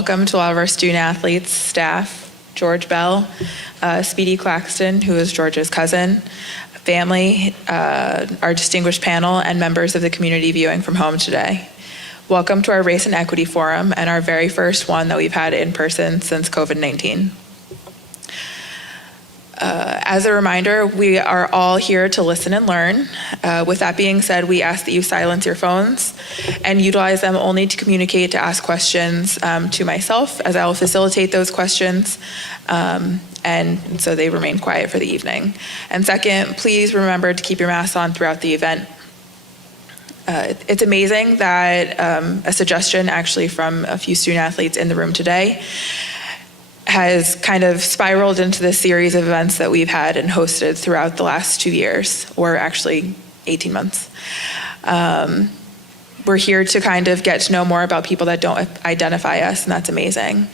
welcome to all of our student athletes, staff, George Bell, Speedy Claxton, who is George's cousin, family, our distinguished panel, and members of the community viewing from home today. Welcome to our Race and Equity Forum, and our very first one that we've had in person since COVID-19. As a reminder, we are all here to listen and learn. With that being said, we ask that you silence your phones and utilize them only to communicate, to ask questions to myself, as I will facilitate those questions, and so they remain quiet for the evening. And second, please remember to keep your masks on throughout the event. It's amazing that a suggestion actually from a few student athletes in the room today has kind of spiraled into this series of events that we've had and hosted throughout the last 2 years, or actually 18 months. We're here to kind of get to know more about people that don't identify us, and that's amazing.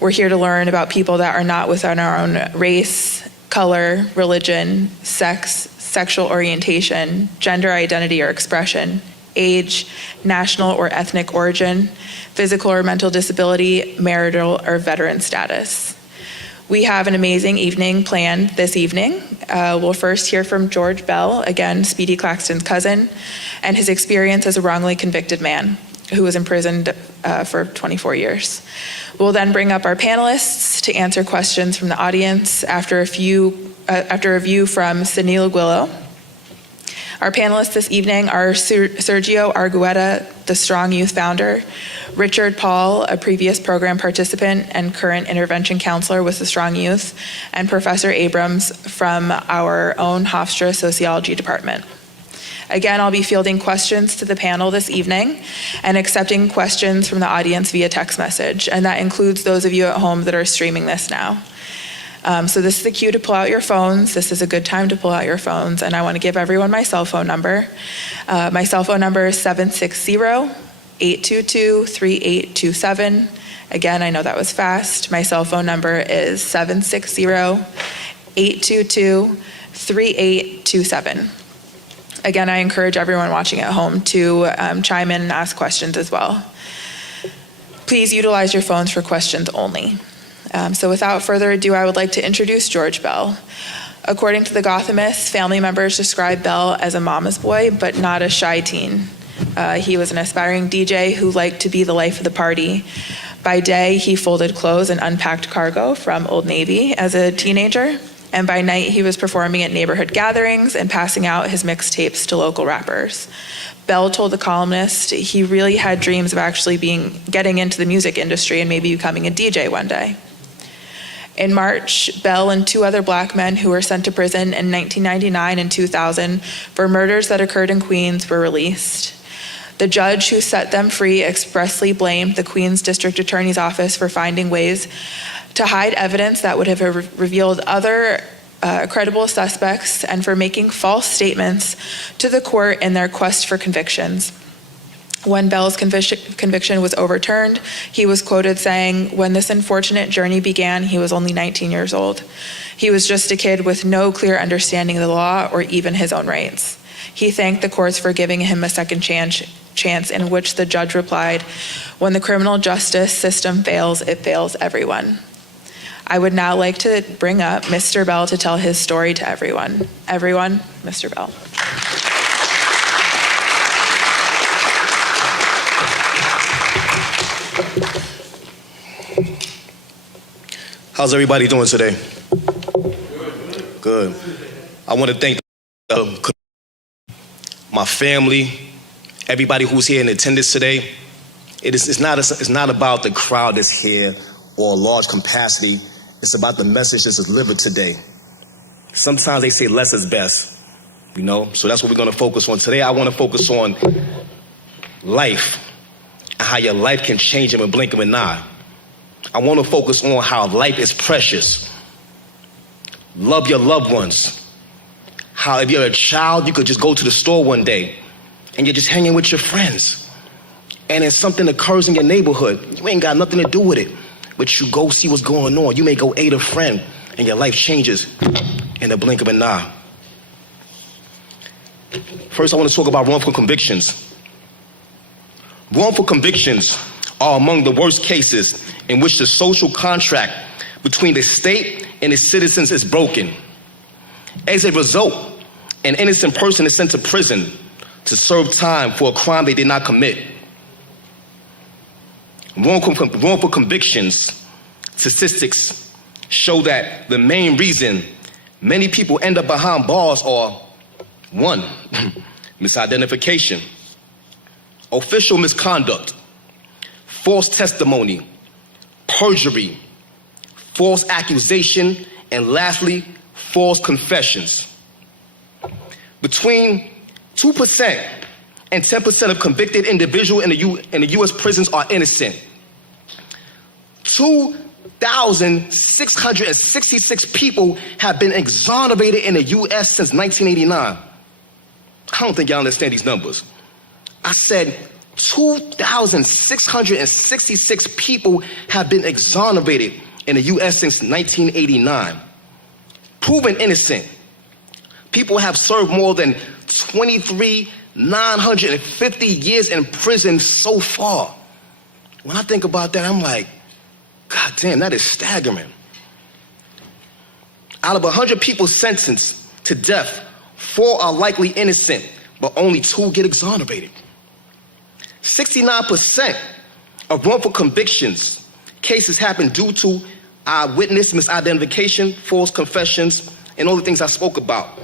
We're here to learn about people that are not within our own race, color, religion, sex, sexual orientation, gender identity or expression, age, national or ethnic origin, physical or mental disability, marital or veteran status. We have an amazing evening planned this evening. We'll first hear from George Bell, again, Speedy Claxton's cousin, and his experience as a wrongly convicted man who was imprisoned for 24 years. We'll then bring up our panelists to answer questions from the audience after a review from Sidney Leguillo. Our panelists this evening are Sergio Arguetta, the Strong Youth founder, Richard Paul, a previous program participant and current intervention counselor with the Strong Youth, and Professor Abrams from our own Hofstra sociology department. Again, I'll be fielding questions to the panel this evening and accepting questions from the audience via text message, and that includes those of you at home that are streaming this now. So this is the cue to pull out your phones. This is a good time to pull out your phones, and I want to give everyone my cell phone number. My cell phone number is 760-822-3827. Again, I know that was fast. My cell phone number is 760-822-3827. Again, I encourage everyone watching at home to chime in and ask questions as well. Please utilize your phones for questions only. So without further ado, I would like to introduce George Bell. According to the Gothamists, family members describe Bell as a mama's boy, but not a shy teen. He was an aspiring DJ who liked to be the life of the party. By day, he folded clothes and unpacked cargo from Old Navy as a teenager. And by night, he was performing at neighborhood gatherings and passing out his mixtapes to local rappers. Bell told the columnist he really had dreams of actually getting into the music industry and maybe becoming a DJ one day. In March, Bell and 2 other black men who were sent to prison in 1999 and 2000 for murders that occurred in Queens were released. The judge who set them free expressly blamed the Queens District Attorney's Office for finding ways to hide evidence that would have revealed other credible suspects and for making false statements to the court in their quest for convictions. When Bell's conviction was overturned, he was quoted saying, "When this unfortunate journey began, he was only 19 years old. He was just a kid with no clear understanding of the law or even his own rights." He thanked the courts for giving him a second chance, in which the judge replied, "When the criminal justice system fails, it fails everyone." I would now like to bring up Mr. Bell to tell his story to everyone. Everyone, Mr. Bell. How's everybody doing today? Good. I want to thank my family, everybody who's here in attendance today. It's not about the crowd that's here or a large capacity. It's about the message that's delivered today. Sometimes they say less is best, so that's what we're going to focus on. Today I want to focus on life and how your life can change in a blink of an eye. I want to focus on how life is precious. Love your loved ones. How if you're a child, you could just go to the store one day and you're just hanging with your friends. And then something occurs in your neighborhood. You ain't got nothing to do with it, but you go see what's going on. You may go aid a friend and your life changes in the blink of an eye. First, I want to talk about wrongful convictions. Wrongful convictions are among the worst cases in which the social contract between the state and its citizens is broken. As a result, an innocent person is sent to prison to serve time for a crime they did not commit. Wrongful convictions statistics show that the main reason many people end up behind bars are 1, misidentification, official misconduct, false testimony, perjury, false accusation, and lastly, false confessions. Between 2% and 10% of convicted individuals in the U.S. prisons are innocent. 2,666 people have been exonerated in the U.S. since 1989. I don't think y'all understand these numbers. I said 2,666 people have been exonerated in the U.S. since 1989. Proven innocent. People have served more than 23,950 years in prison so far. When I think about that, I'm like, God damn, that is staggering. Out of 100 people sentenced to death, 4 are likely innocent, but only 2 get exonerated. 69% of wrongful convictions cases happen due to eyewitness misidentification, false confessions, and all the things I spoke about.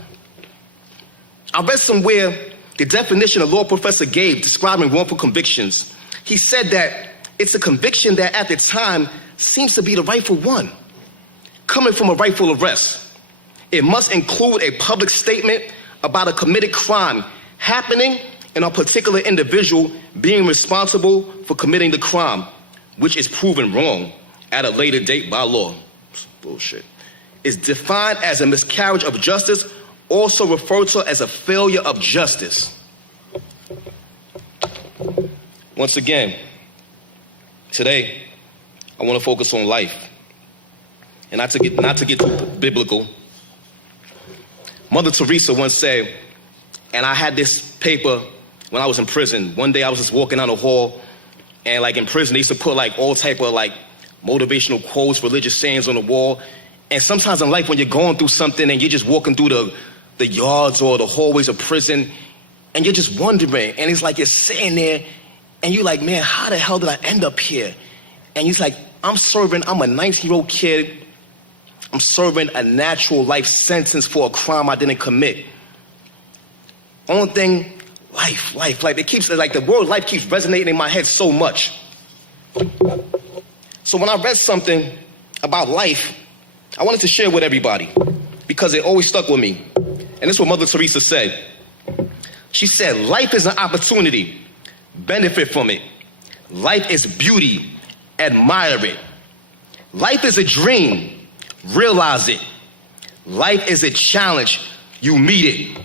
I read somewhere the definition a law professor gave describing wrongful convictions. He said that it's a conviction that at the time seems to be the rightful one, coming from a rightful arrest. It must include a public statement about a committed crime happening and a particular individual being responsible for committing the crime, which is proven wrong at a later date by law. Bullshit. Is defined as a miscarriage of justice, also referred to as a failure of justice. Once again, today, I want to focus on life. And not to get too biblical. Mother Teresa once said, and I had this paper when I was in prison. One day I was just walking down the hall, and like in prison, they used to put like all type of like motivational quotes, religious sayings on the wall. And sometimes in life when you're going through something and you're just walking through the yards or the hallways of prison, and you're just wondering, and it's like you're sitting there, and you're like, man, how the hell did I end up here? And he's like, I'm a 19-year-old kid. I'm serving a natural life sentence for a crime I didn't commit. Only thing, life. It keeps, like the word life keeps resonating in my head so much. So when I read something about life, I wanted to share with everybody because it always stuck with me. And this is what Mother Teresa said. She said, life is an opportunity. Benefit from it. Life is beauty. Admire it. Life is a dream. Realize it. Life is a challenge. You meet it.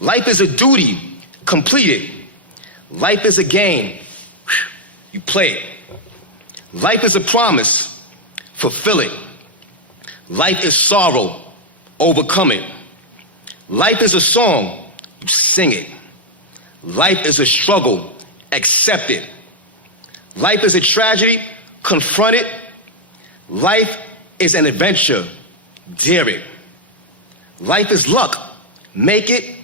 Life is a duty. Complete it. Life is a game. You play it. Life is a promise. Fulfill it. Life is sorrow. Overcome it. Life is a song. You sing it. Life is a struggle. Accept it. Life is a tragedy. Confront it. Life is an adventure. Dare it. Life is luck. Make it.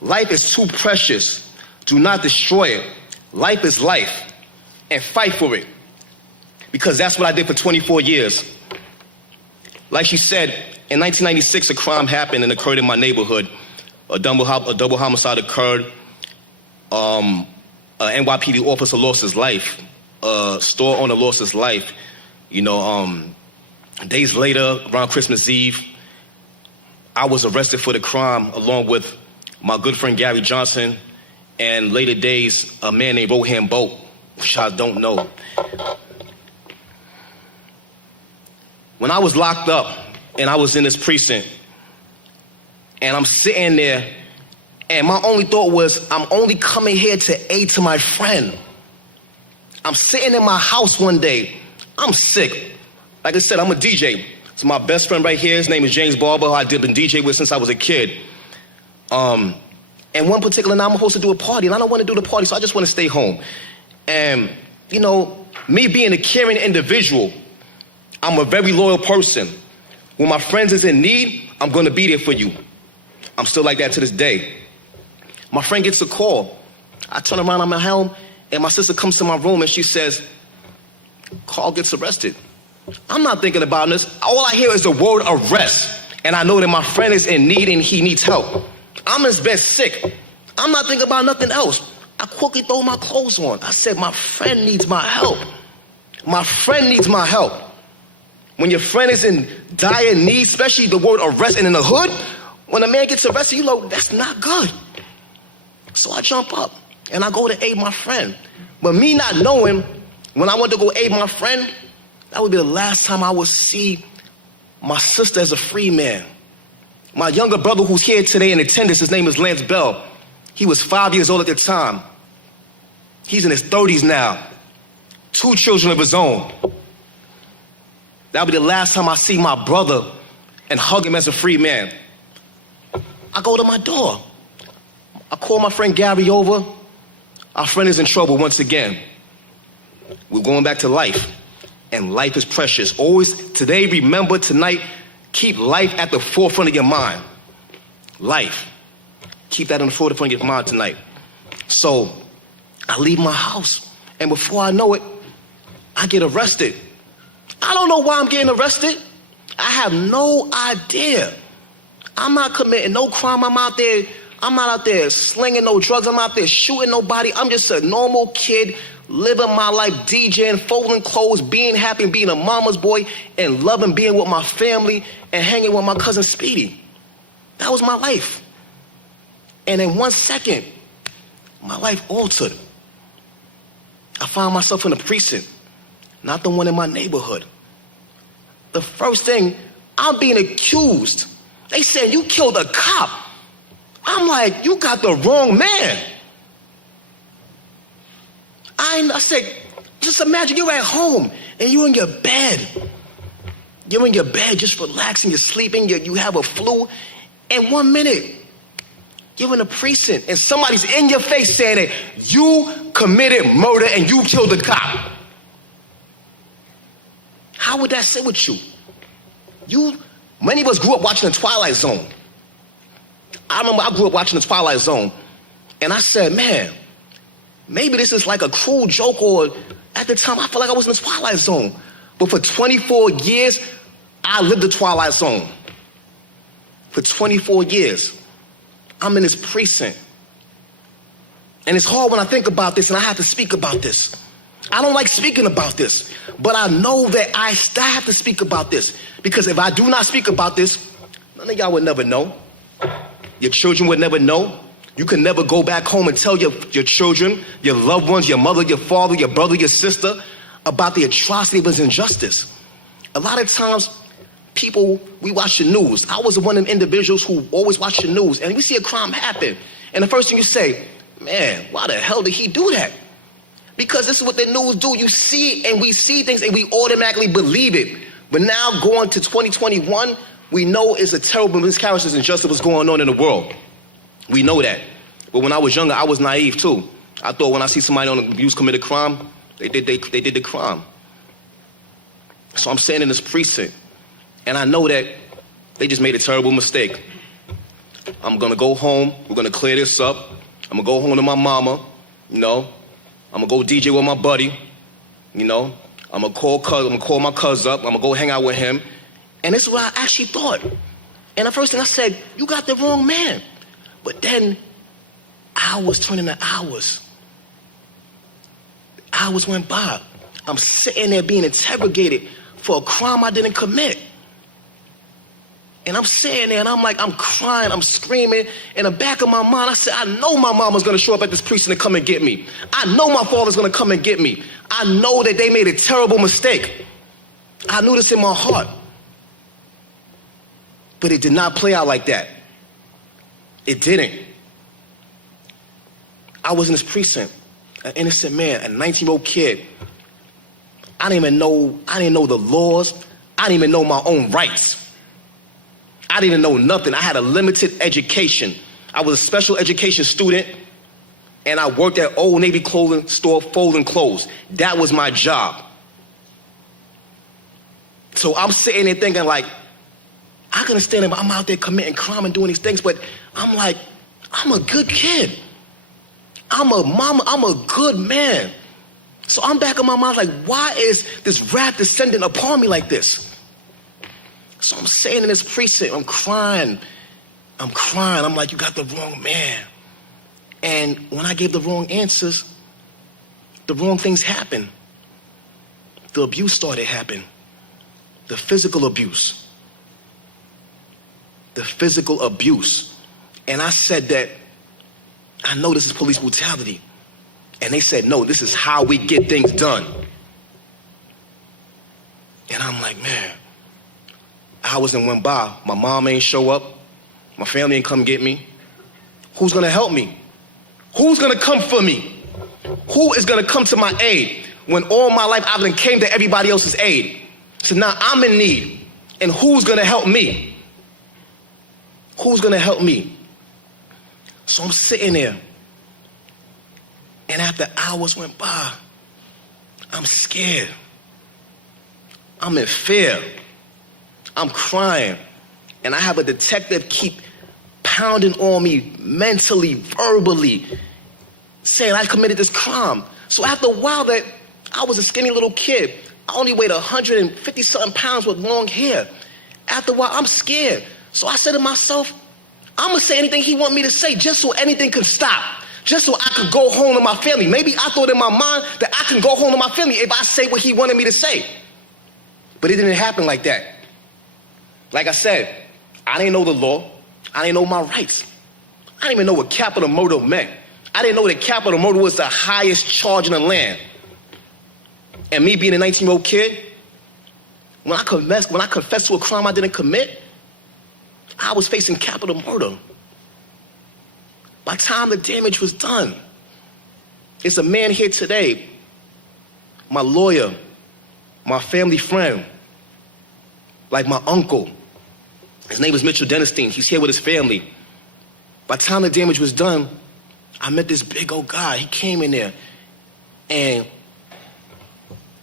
Life is too precious. Do not destroy it. Life is life. And fight for it. Because that's what I did for 24 years. Like she said, in 1996, a crime happened and occurred in my neighborhood. A double homicide occurred. An NYPD officer lost his life. A store owner lost his life. Days later, around Christmas Eve, I was arrested for the crime along with my good friend Gary Johnson, and later days, a man named Rohan Boat, which I don't know. When I was locked up and I was in this precinct, and I'm sitting there, and my only thought was, I'm only coming here to aid to my friend. I'm sitting in my house one day. I'm sick. Like I said, I'm a DJ. So my best friend right here, his name is James Barber, who I've been DJ with since I was a kid. And one particular night, I'm supposed to do a party, and I don't want to do the party, so I just want to stay home. And, me being a caring individual, I'm a very loyal person. When my friends is in need, I'm gonna be there for you. I'm still like that to this day. My friend gets a call. I turn around, I'm at home, and my sister comes to my room and she says, Carl gets arrested. I'm not thinking about this. All I hear is the word arrest. And I know that my friend is in need and he needs help. I'm in his bed sick. I'm not thinking about nothing else. I quickly throw my clothes on. I said, my friend needs my help. My friend needs my help. When your friend is in dire need, especially the word arrest, and in the hood, when a man gets arrested, you know, that's not good. So I jump up and I go to aid my friend. But me not knowing, when I went to go aid my friend, that would be the last time I would see my sister as a free man. My younger brother who's here today in attendance, his name is Lance Bell. He was 5 years old at the time. He's in his 30s now. 2 children of his own. That'll be the last time I see my brother and hug him as a free man. I go to my door. I call my friend Gary over. Our friend is in trouble once again. We're going back to life. And life is precious. Always, today, remember, tonight, keep life at the forefront of your mind. Life. Keep that on the forefront of your mind tonight. So, I leave my house. And before I know it, I get arrested. I don't know why I'm getting arrested. I have no idea. I'm not committing no crime. I'm not out there slinging no drugs. I'm out there shooting nobody. I'm just a normal kid living my life, DJing, folding clothes, being happy, being a mama's boy, and loving being with my family and hanging with my cousin Speedy. That was my life. And in 1 second, my life altered. I found myself in a precinct, not the one in my neighborhood. The first thing, I'm being accused. They said, you killed a cop. I'm like, you got the wrong man. I said, just imagine you're at home and you're in your bed. You're in your bed just relaxing, you're sleeping, you have a flu. And 1 minute, you're in a precinct and somebody's in your face saying that you committed murder and you killed the cop. How would that sit with you? Many of us grew up watching The Twilight Zone. I remember I grew up watching The Twilight Zone. And I said, man, maybe this is like a cruel joke, or at the time I felt like I was in The Twilight Zone. But for 24 years, I lived The Twilight Zone. For 24 years, I'm in this precinct. And it's hard when I think about this and I have to speak about this. I don't like speaking about this, but I know that I still have to speak about this, because if I do not speak about this, none of y'all would never know. Your children would never know. You can never go back home and tell your children, your loved ones, your mother, your father, your brother, your sister about the atrocity of this injustice. A lot of times, we watch the news. I was one of them individuals who always watch the news, and we see a crime happen, and the first thing you say, man, why the hell did he do that? Because this is what the news do. You see, and we see things, and we automatically believe it. But now, going to 2021, we know it's a terrible miscarriage and injustice what's going on in the world. We know that. But when I was younger, I was naive too. I thought when I see somebody on the news commit a crime, they did the crime. So I'm standing in this precinct, and I know that they just made a terrible mistake. I'm gonna go home. We're gonna clear this up. I'm gonna go home to my mama. I'm gonna go DJ with my buddy. I'm gonna call my cousin up. I'm gonna go hang out with him. And this is what I actually thought. And the first thing I said, you got the wrong man. But then hours turned into hours. Hours went by. I'm sitting there being interrogated for a crime I didn't commit. And I'm sitting there and I'm crying, I'm screaming. In the back of my mind, I said, I know my mama's gonna show up at this precinct and come and get me. I know my father's gonna come and get me. I know that they made a terrible mistake. I knew this in my heart. But it did not play out like that. It didn't. I was in this precinct, an innocent man, a 19-year-old kid. I didn't know the laws. I didn't even know my own rights. I didn't know nothing. I had a limited education. I was a special education student. And I worked at Old Navy clothing store folding clothes. That was my job. So I'm sitting there thinking like, I can understand if I'm out there committing crime and doing these things, but I'm like, I'm a good kid. I'm a mama, I'm a good man. So I'm back in my mind like, why is this wrath descending upon me like this? So I'm sitting in this precinct, I'm crying. I'm like, you got the wrong man. And when I gave the wrong answers, the wrong things happened. The abuse started happening. The physical abuse. The physical abuse. And I said that, I know this is police brutality. And they said, no, this is how we get things done. And I'm like, man, hours and went by. My mom ain't show up. My family ain't come get me. Who's gonna help me? Who's gonna come for me? Who is gonna come to my aid when all my life I've been came to everybody else's aid? So now I'm in need. And who's gonna help me? Who's gonna help me? So I'm sitting there. And after hours went by, I'm scared. I'm in fear. I'm crying. And I have a detective keep pounding on me mentally, verbally, saying I committed this crime. So after a while that I was a skinny little kid, I only weighed 150 something pounds with long hair. After a while, I'm scared. So I said to myself, I'm gonna say anything he want me to say just so anything can stop. Just so I could go home to my family. Maybe I thought in my mind that I can go home to my family if I say what he wanted me to say. But it didn't happen like that. Like I said, I didn't know the law. I didn't know my rights. I didn't even know what capital murder meant. I didn't know that capital murder was the highest charge in the land. And me being a 19-year-old kid, when I confessed to a crime I didn't commit, I was facing capital murder. By the time the damage was done, it's a man here today, my lawyer, my family friend, like my uncle. His name is Mitchell Denniston. He's here with his family. By the time the damage was done, I met this big old guy. He came in there and,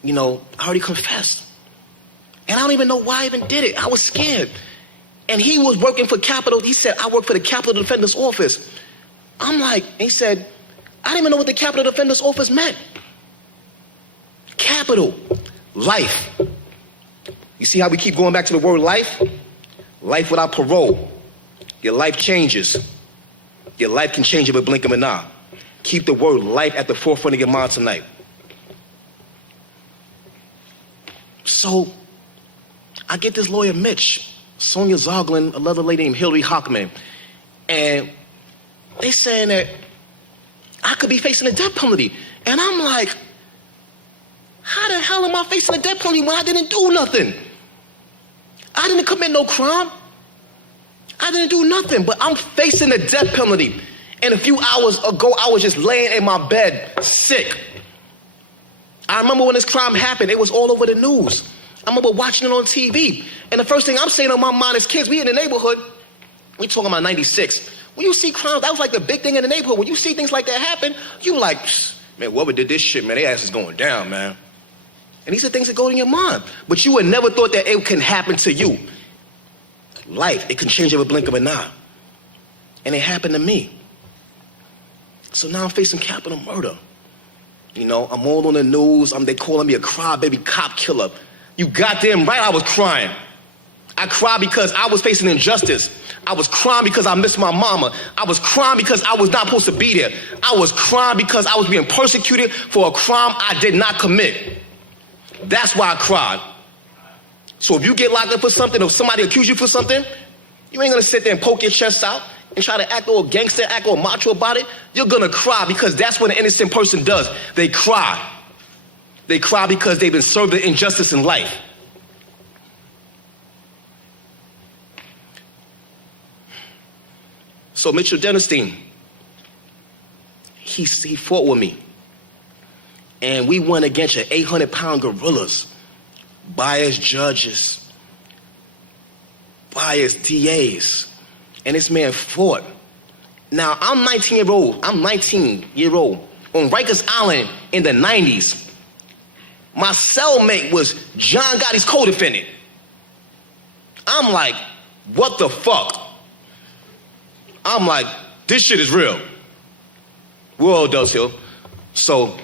I already confessed. And I don't even know why I even did it. I was scared. And he was working for Capitol. He said, I work for the Capitol Defender's Office. I'm like, he said, I didn't even know what the Capitol Defender's Office meant. Capital, life. You see how we keep going back to the word life? Life without parole. Your life changes. Your life can change in a blink of an eye. Keep the word life at the forefront of your mind tonight. So, I get this lawyer, Mitch, Sonia Zoglin, another lady named Hillary Hockman, and they saying that I could be facing a death penalty. And I'm like, how the hell am I facing a death penalty when I didn't do nothing? I didn't commit no crime. I didn't do nothing, but I'm facing a death penalty. And a few hours ago, I was just laying in my bed, sick. I remember when this crime happened, it was all over the news. I remember watching it on TV. And the first thing I'm saying on my mind is, kids, we in the neighborhood, we talking about 96. When you see crime, that was like the big thing in the neighborhood. When you see things like that happen, you like, man, whoever did this shit, man, their ass is going down, man. And these are things that go in your mind. But you would never thought that it can happen to you. Life, it can change in a blink of an eye. And it happened to me. So now I'm facing capital murder. I'm all on the news. They calling me a crybaby cop killer. You goddamn right I was crying. I cried because I was facing injustice. I was crying because I missed my mama. I was crying because I was not supposed to be there. I was crying because I was being persecuted for a crime I did not commit. That's why I cried. So if you get locked up for something, or if somebody accuse you for something, you ain't gonna sit there and poke your chest out and try to act all gangster, act all macho about it. You're gonna cry because that's what an innocent person does. They cry. They cry because they've been served the injustice in life. So Mitchell Denniston, he fought with me. And we went against your 800-pound gorillas, biased judges, biased DAs. And this man fought. Now, I'm 19-year-old on Rikers Island in the 90s. My cellmate was John Gotti's co-defendant. I'm like, what the fuck? I'm like, this shit is real. We're all adults here. So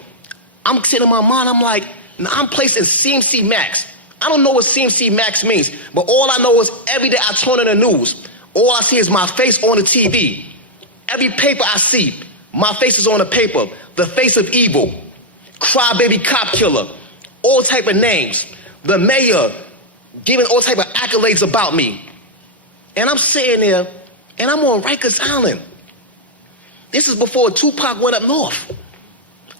I'm sitting in my mind, I'm like, I'm placed in CMC Max. I don't know what CMC Max means, but all I know is every day I turn on the news, all I see is my face on the TV. Every paper I see, my face is on the paper. The face of evil, crybaby cop killer, all type of names. The mayor giving all type of accolades about me. And I'm sitting there, and I'm on Rikers Island. This is before Tupac went up north.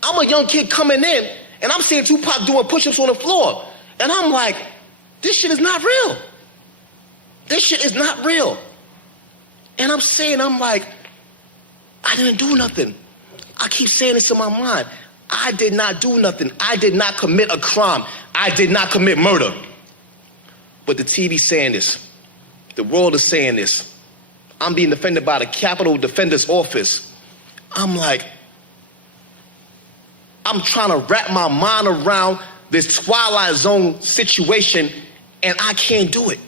I'm a young kid coming in, and I'm seeing Tupac doing push-ups on the floor. And I'm like, this shit is not real. This shit is not real. And I'm like, I didn't do nothing. I keep saying this in my mind. I did not do nothing. I did not commit a crime. I did not commit murder. But the TV's saying this. The world is saying this. I'm being defended by the Capitol Defender's Office. I'm like, I'm trying to wrap my mind around this Twilight Zone situation, and I can't do it.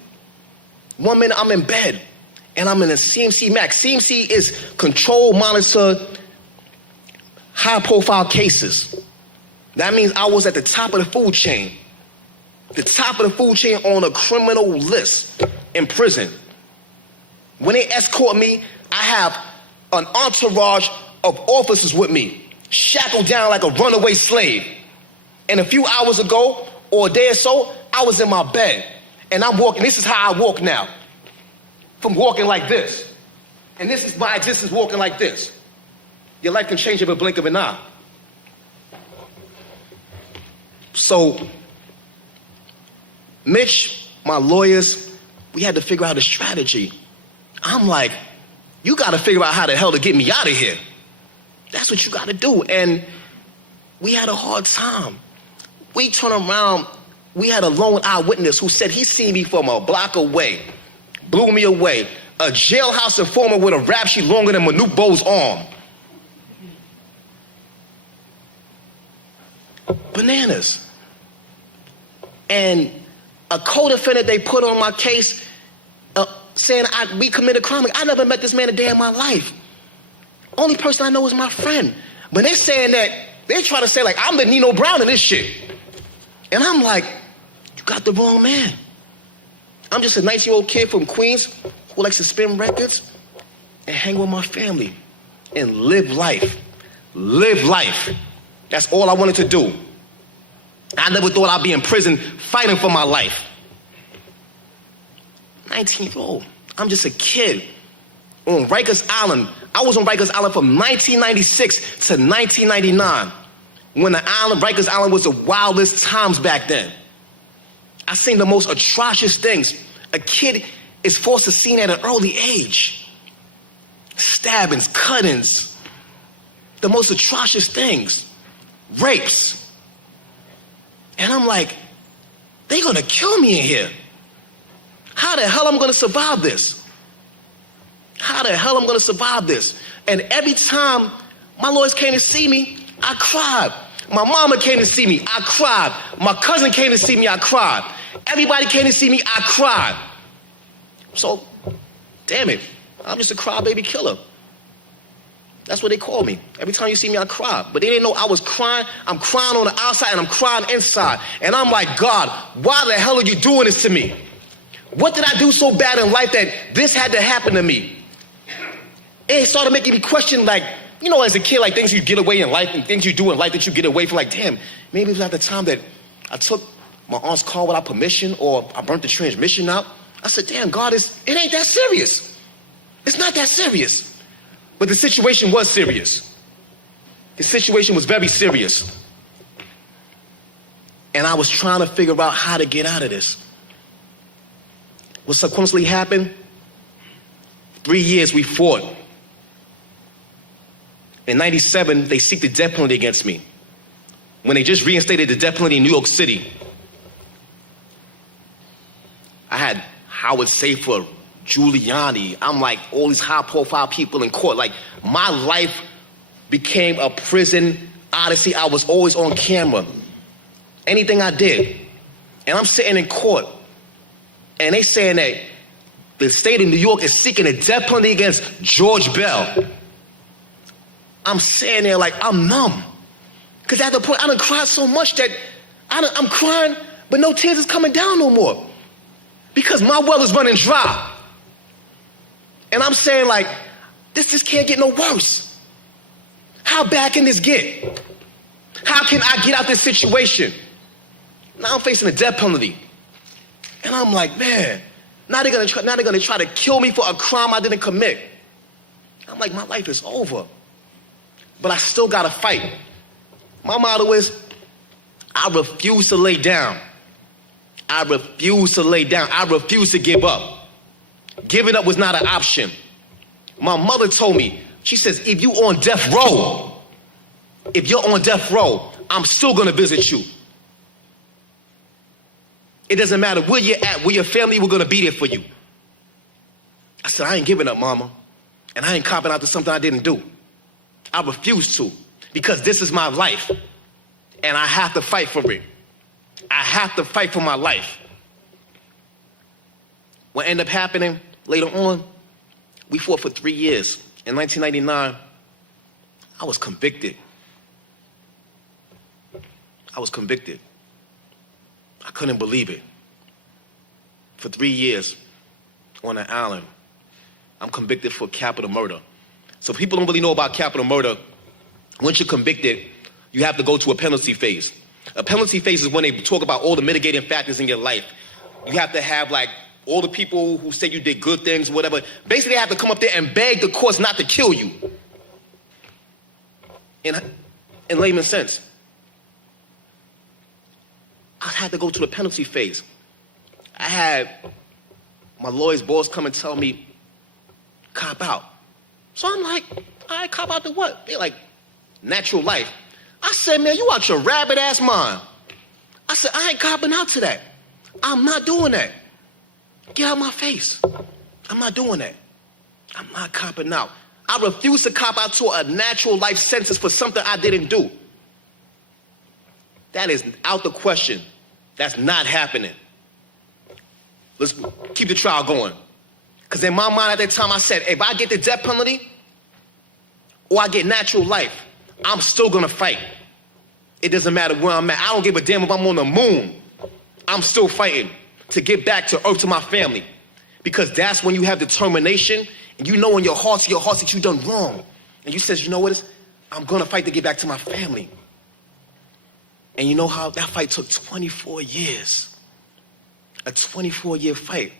1 minute I'm in bed, and I'm in a CMC Max. CMC is control, monitor, high-profile cases. That means I was at the top of the food chain. The top of the food chain on a criminal list in prison. When they escort me, I have an entourage of officers with me, shackled down like a runaway slave. And a few hours ago, or a day or so, I was in my bed. And I'm walking, this is how I walk now. From walking like this. And this is my existence walking like this. Your life can change in a blink of an eye. So, Mitch, my lawyers, we had to figure out a strategy. I'm like, you gotta figure out how the hell to get me out of here. That's what you gotta do. And we had a hard time. We turned around, we had a lone eyewitness who said he seen me from a block away, blew me away. A jailhouse informant with a rap sheet longer than Manute Bow's arm. Bananas. And a co-defendant they put on my case saying we committed crime. I never met this man a day in my life. Only person I know is my friend. But they're saying that, they try to say like, I'm the Nino Brown in this shit. And I'm like, you got the wrong man. I'm just a 19-year-old kid from Queens who likes to spin records and hang with my family and live life. Live life. That's all I wanted to do. I never thought I'd be in prison fighting for my life. 19-year-old. I'm just a kid on Rikers Island. I was on Rikers Island from 1996 to 1999 when Rikers Island was the wildest times back then. I seen the most atrocious things. A kid is forced to see at an early age. Stabbings, cuttings, the most atrocious things. Rapes. And I'm like, they're gonna kill me in here. How the hell am I gonna survive this? How the hell am I gonna survive this? And every time my lawyers came to see me, I cried. My mama came to see me, I cried. My cousin came to see me, I cried. Everybody came to see me, I cried. So, damn it, I'm just a crybaby killer. That's what they call me. Every time you see me, I cry. But they didn't know I was crying. I'm crying on the outside and I'm crying inside. And I'm like, God, why the hell are you doing this to me? What did I do so bad in life that this had to happen to me? And it started making me question, like, you know, as a kid, like things you get away in life and things you do in life that you get away from, like, damn, maybe it was at the time that I took my aunt's car without permission or I burnt the transmission out. I said, damn, God, it ain't that serious. It's not that serious. But the situation was serious. The situation was very serious. And I was trying to figure out how to get out of this. What subsequently happened? 3 years we fought. In 97, they seek the death penalty against me. When they just reinstated the death penalty in New York City. I had Howard Safer, Giuliani. I'm like all these high-profile people in court. Like, my life became a prison odyssey. I was always on camera. Anything I did. And I'm sitting in court, and they saying that the state of New York is seeking a death penalty against George Bell. I'm sitting there like, I'm numb. Because at the point, I done cried so much that I'm crying, but no tears is coming down no more. Because my well is running dry. And I'm saying like, this just can't get no worse. How bad can this get? How can I get out this situation? Now I'm facing a death penalty. And I'm like, man, now they're gonna try to kill me for a crime I didn't commit. I'm like, my life is over. But I still gotta fight. My motto is, I refuse to lay down. I refuse to lay down. I refuse to give up. Giving up was not an option. My mother told me, she says, if you on death row, if you're on death row, I'm still gonna visit you. It doesn't matter where you're at, where your family, we're gonna be there for you. I said, I ain't giving up, mama. And I ain't copping out to something I didn't do. I refuse to, because this is my life. And I have to fight for it. I have to fight for my life. What ended up happening later on, we fought for 3 years. In 1999, I was convicted. I was convicted. I couldn't believe it. For 3 years on an island, I'm convicted for capital murder. So people don't really know about capital murder. Once you're convicted, you have to go to a penalty phase. A penalty phase is when they talk about all the mitigating factors in your life. You have to have like all the people who say you did good things, whatever. Basically, they have to come up there and beg the courts not to kill you. In layman's sense. I had to go to the penalty phase. I had my lawyer's boss come and tell me, cop out. So I'm like, all right, cop out to what? They're like, natural life. I said, man, you out your rabbit ass mind. I said, I ain't copping out to that. I'm not doing that. Get out of my face. I'm not doing that. I'm not copping out. I refuse to cop out to a natural life sentence for something I didn't do. That is out the question. That's not happening. Let's keep the trial going. Because in my mind at that time, I said, if I get the death penalty or I get natural life, I'm still going to fight. It doesn't matter where I'm at. I don't give a damn if I'm on the moon. I'm still fighting to get back to earth, to my family. Because that's when you have determination and you know in your heart that you've done wrong. And you says, you know what? I'm going to fight to get back to my family. And you know how that fight took 24 years. A 24-year fight.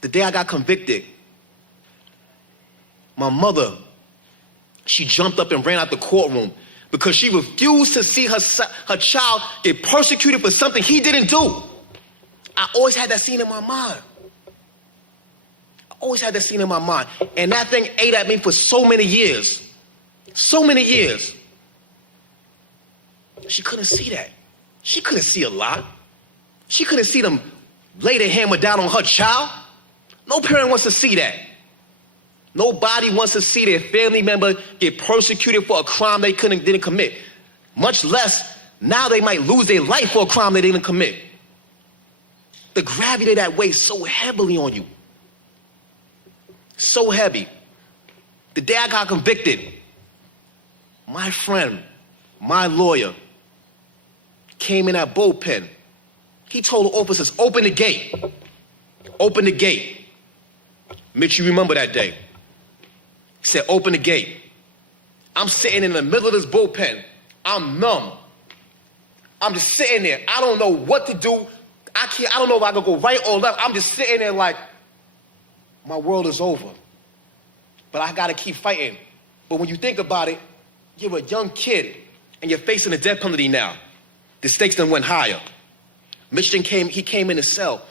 The day I got convicted, my mother, she jumped up and ran out the courtroom because she refused to see her child get persecuted for something he didn't do. I always had that scene in my mind. I always had that scene in my mind. And that thing ate at me for so many years. So many years. She couldn't see that. She couldn't see a lot. She couldn't see them lay their hammer down on her child. No parent wants to see that. Nobody wants to see their family member get persecuted for a crime they didn't commit. Much less, now they might lose their life for a crime they didn't commit. The gravity of that weighs so heavily on you. So heavy. The day I got convicted, my friend, my lawyer, came in that bullpen. He told the officers, open the gate. Open the gate. Mitch, you remember that day. He said, open the gate. I'm sitting in the middle of this bullpen. I'm numb. I'm just sitting there. I don't know what to do. I don't know if I can go right or left. I'm just sitting there like, my world is over. But I gotta keep fighting. But when you think about it, you're a young kid and you're facing a death penalty now. The stakes then went higher. Mitch came in the cell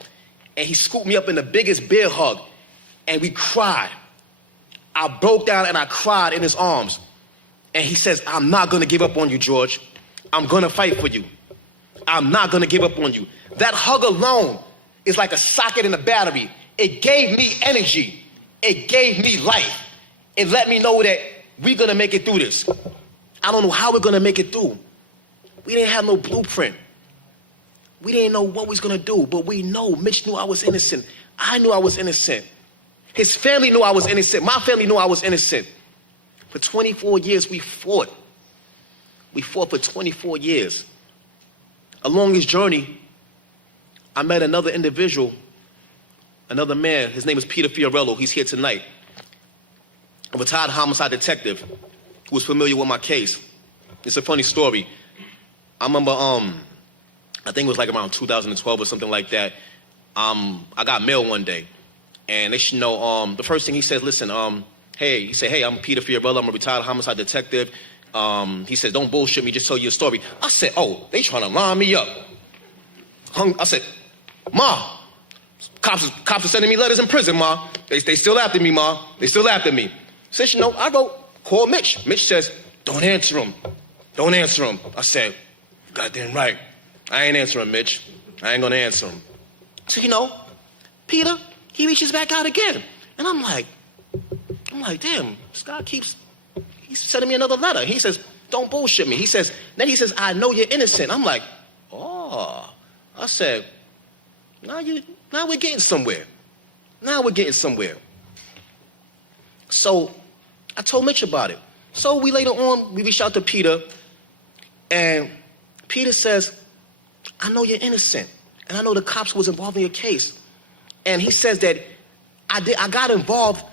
and he scooped me up in the biggest bear hug and we cried. I broke down and I cried in his arms. And he says, I'm not gonna give up on you, George. I'm gonna fight for you. I'm not gonna give up on you. That hug alone is like a socket in a battery. It gave me energy. It gave me life. It let me know that we're going to make it through this. I don't know how we're going to make it through. We didn't have no blueprint. We didn't know what we was going to do, but we know Mitch knew I was innocent. I knew I was innocent. His family knew I was innocent. My family knew I was innocent. For 24 years, we fought. We fought for 24 years. Along his journey, I met another individual, another man. His name is Peter Fiorello. He's here tonight. A retired homicide detective who was familiar with my case. It's a funny story. I remember, I think it was like around 2012 or something like that. I got mail one day, and they should know, the first thing he says, listen, hey, he said, hey, I'm Peter Fiorello. I'm a retired homicide detective. He said, don't bullshit me, just tell you a story. I said, oh, they trying to line me up. I said, Ma, cops are sending me letters in prison, Ma. They still after me, Ma. They still after me. Says, you know, I wrote, call Mitch. Mitch says, don't answer him. Don't answer him. I said, goddamn right. I ain't answering Mitch. I ain't gonna answer him. So, you know, Peter, he reaches back out again. And I'm like, damn, this guy he's sending me another letter. He says, don't bullshit me. Then he says, I know you're innocent. I'm like, oh. I said, now we're getting somewhere. Now we're getting somewhere. So I told Mitch about it. So we later on, we reached out to Peter, and Peter says, I know you're innocent, and I know the cops was involved in your case. And he says that I got involved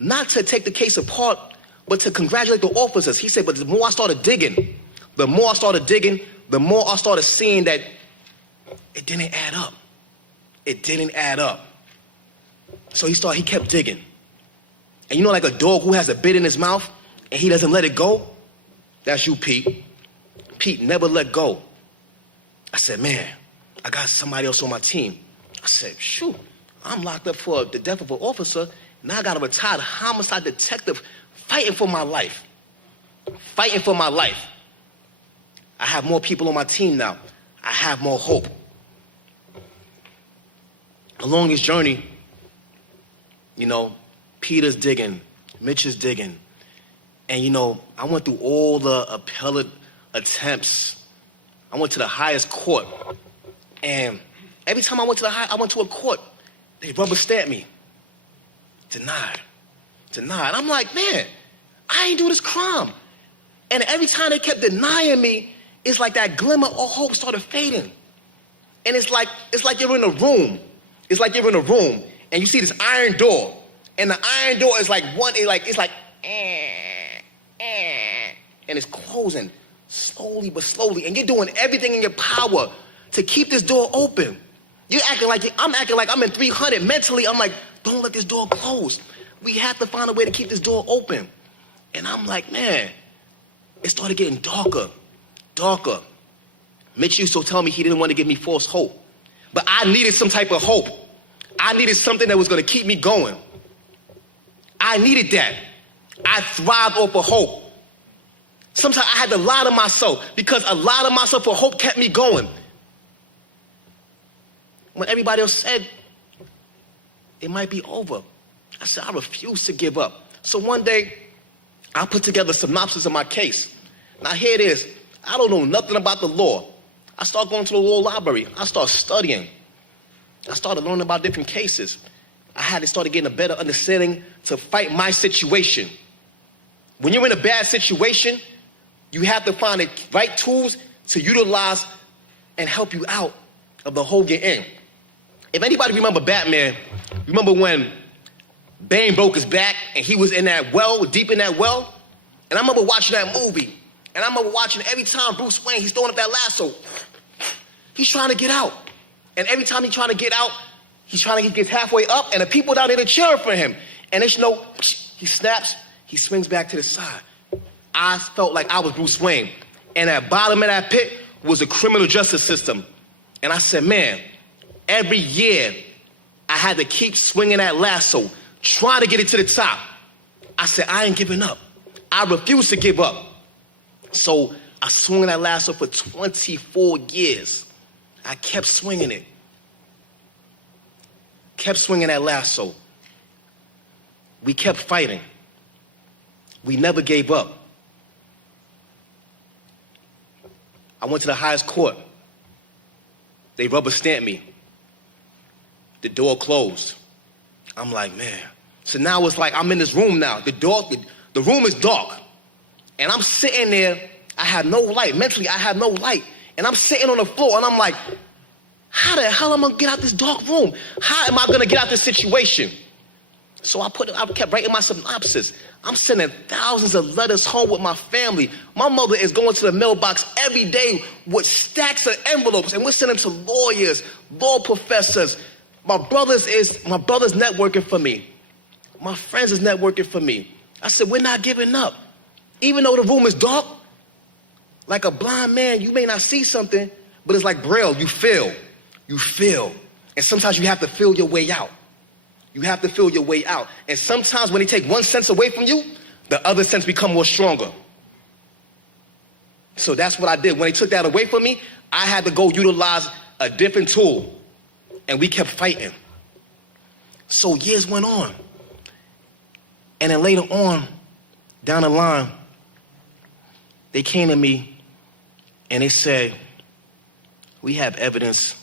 not to take the case apart, but to congratulate the officers. He said, but the more I started digging, the more I started seeing that it didn't add up. It didn't add up. So he kept digging. And you know, like a dog who has a bit in his mouth and he doesn't let it go? That's you, Pete. Pete never let go. I said, man, I got somebody else on my team. I said, shoot, I'm locked up for the death of an officer. Now I got a retired homicide detective fighting for my life. Fighting for my life. I have more people on my team now. I have more hope. Along his journey, you know, Peter's digging, Mitch is digging. And, you know, I went through all the appellate attempts. I went to the highest court. And every time I went to a court, they rubber stamped me. Denied. I'm like, man, I ain't do this crime. And every time they kept denying me, it's like that glimmer of hope started fading. And it's like you're in a room. It's like you're in a room and you see this iron door. And the iron door is like and it's closing slowly but slowly. And you're doing everything in your power to keep this door open. I'm acting like I'm in 300 mentally. I'm like, don't let this door close. We have to find a way to keep this door open. And I'm like, man, it started getting darker. Mitch used to tell me he didn't want to give me false hope. But I needed some type of hope. I needed something that was going to keep me going. I needed that. I thrived off of hope. Sometimes I had to lie to myself because a lie to myself for hope kept me going. When everybody else said it might be over, I said I refuse to give up. So one day, I put together a synopsis of my case. Now here it is. I don't know nothing about the law. I started going to the law library. I started studying. I started learning about different cases. I had to start getting a better understanding to fight my situation. When you're in a bad situation, you have to find the right tools to utilize and help you out of the hole you're in. If anybody remember Batman, remember when Bane broke his back and he was in that well, deep in that well? And I remember watching that movie. And I remember watching every time Bruce Wayne, he's throwing up that lasso. He's trying to get out. And every time he's trying to get out, he's trying to get halfway up, and the people down there are cheering for him. And they know, he snaps, he swings back to the side. I felt like I was Bruce Wayne. And at the bottom of that pit was the criminal justice system. And I said, man, every year I had to keep swinging that lasso, trying to get it to the top. I said, I ain't giving up. I refuse to give up. So I swung that lasso for 24 years. I kept swinging it. kept swinging that lasso. We kept fighting. We never gave up. I went to the highest court. They rubber stamped me. The door closed. I'm like, man. So now it's like I'm in this room now. The room is dark. And I'm sitting there. I have no light. Mentally, I have no light. And I'm sitting on the floor and I'm like, how the hell am I gonna get out this dark room? How am I gonna get out this situation? So I kept writing my synopsis. I'm sending thousands of letters home with my family. My mother is going to the mailbox every day with stacks of envelopes, and we're sending them to lawyers, law professors. My brother's networking for me. My friends is networking for me. I said, we're not giving up. Even though the room is dark, like a blind man, you may not see something, but it's like Braille, you feel. You feel. And sometimes you have to feel your way out. You have to feel your way out. And sometimes when they take one sense away from you, the other sense become more stronger. So that's what I did. When they took that away from me, I had to go utilize a different tool. And we kept fighting. So years went on. And then later on, down the line, they came to me and they said, we have evidence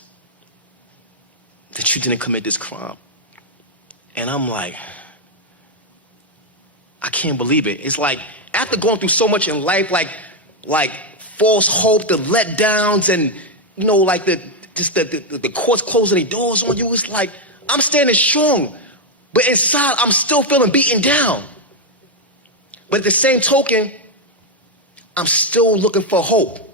that you didn't commit this crime. And I'm like, I can't believe it. It's like, after going through so much in life, like false hope, the letdowns, and, you know, like the courts closing their doors on you, it's like, I'm standing strong, but inside, I'm still feeling beaten down. But at the same token, I'm still looking for hope.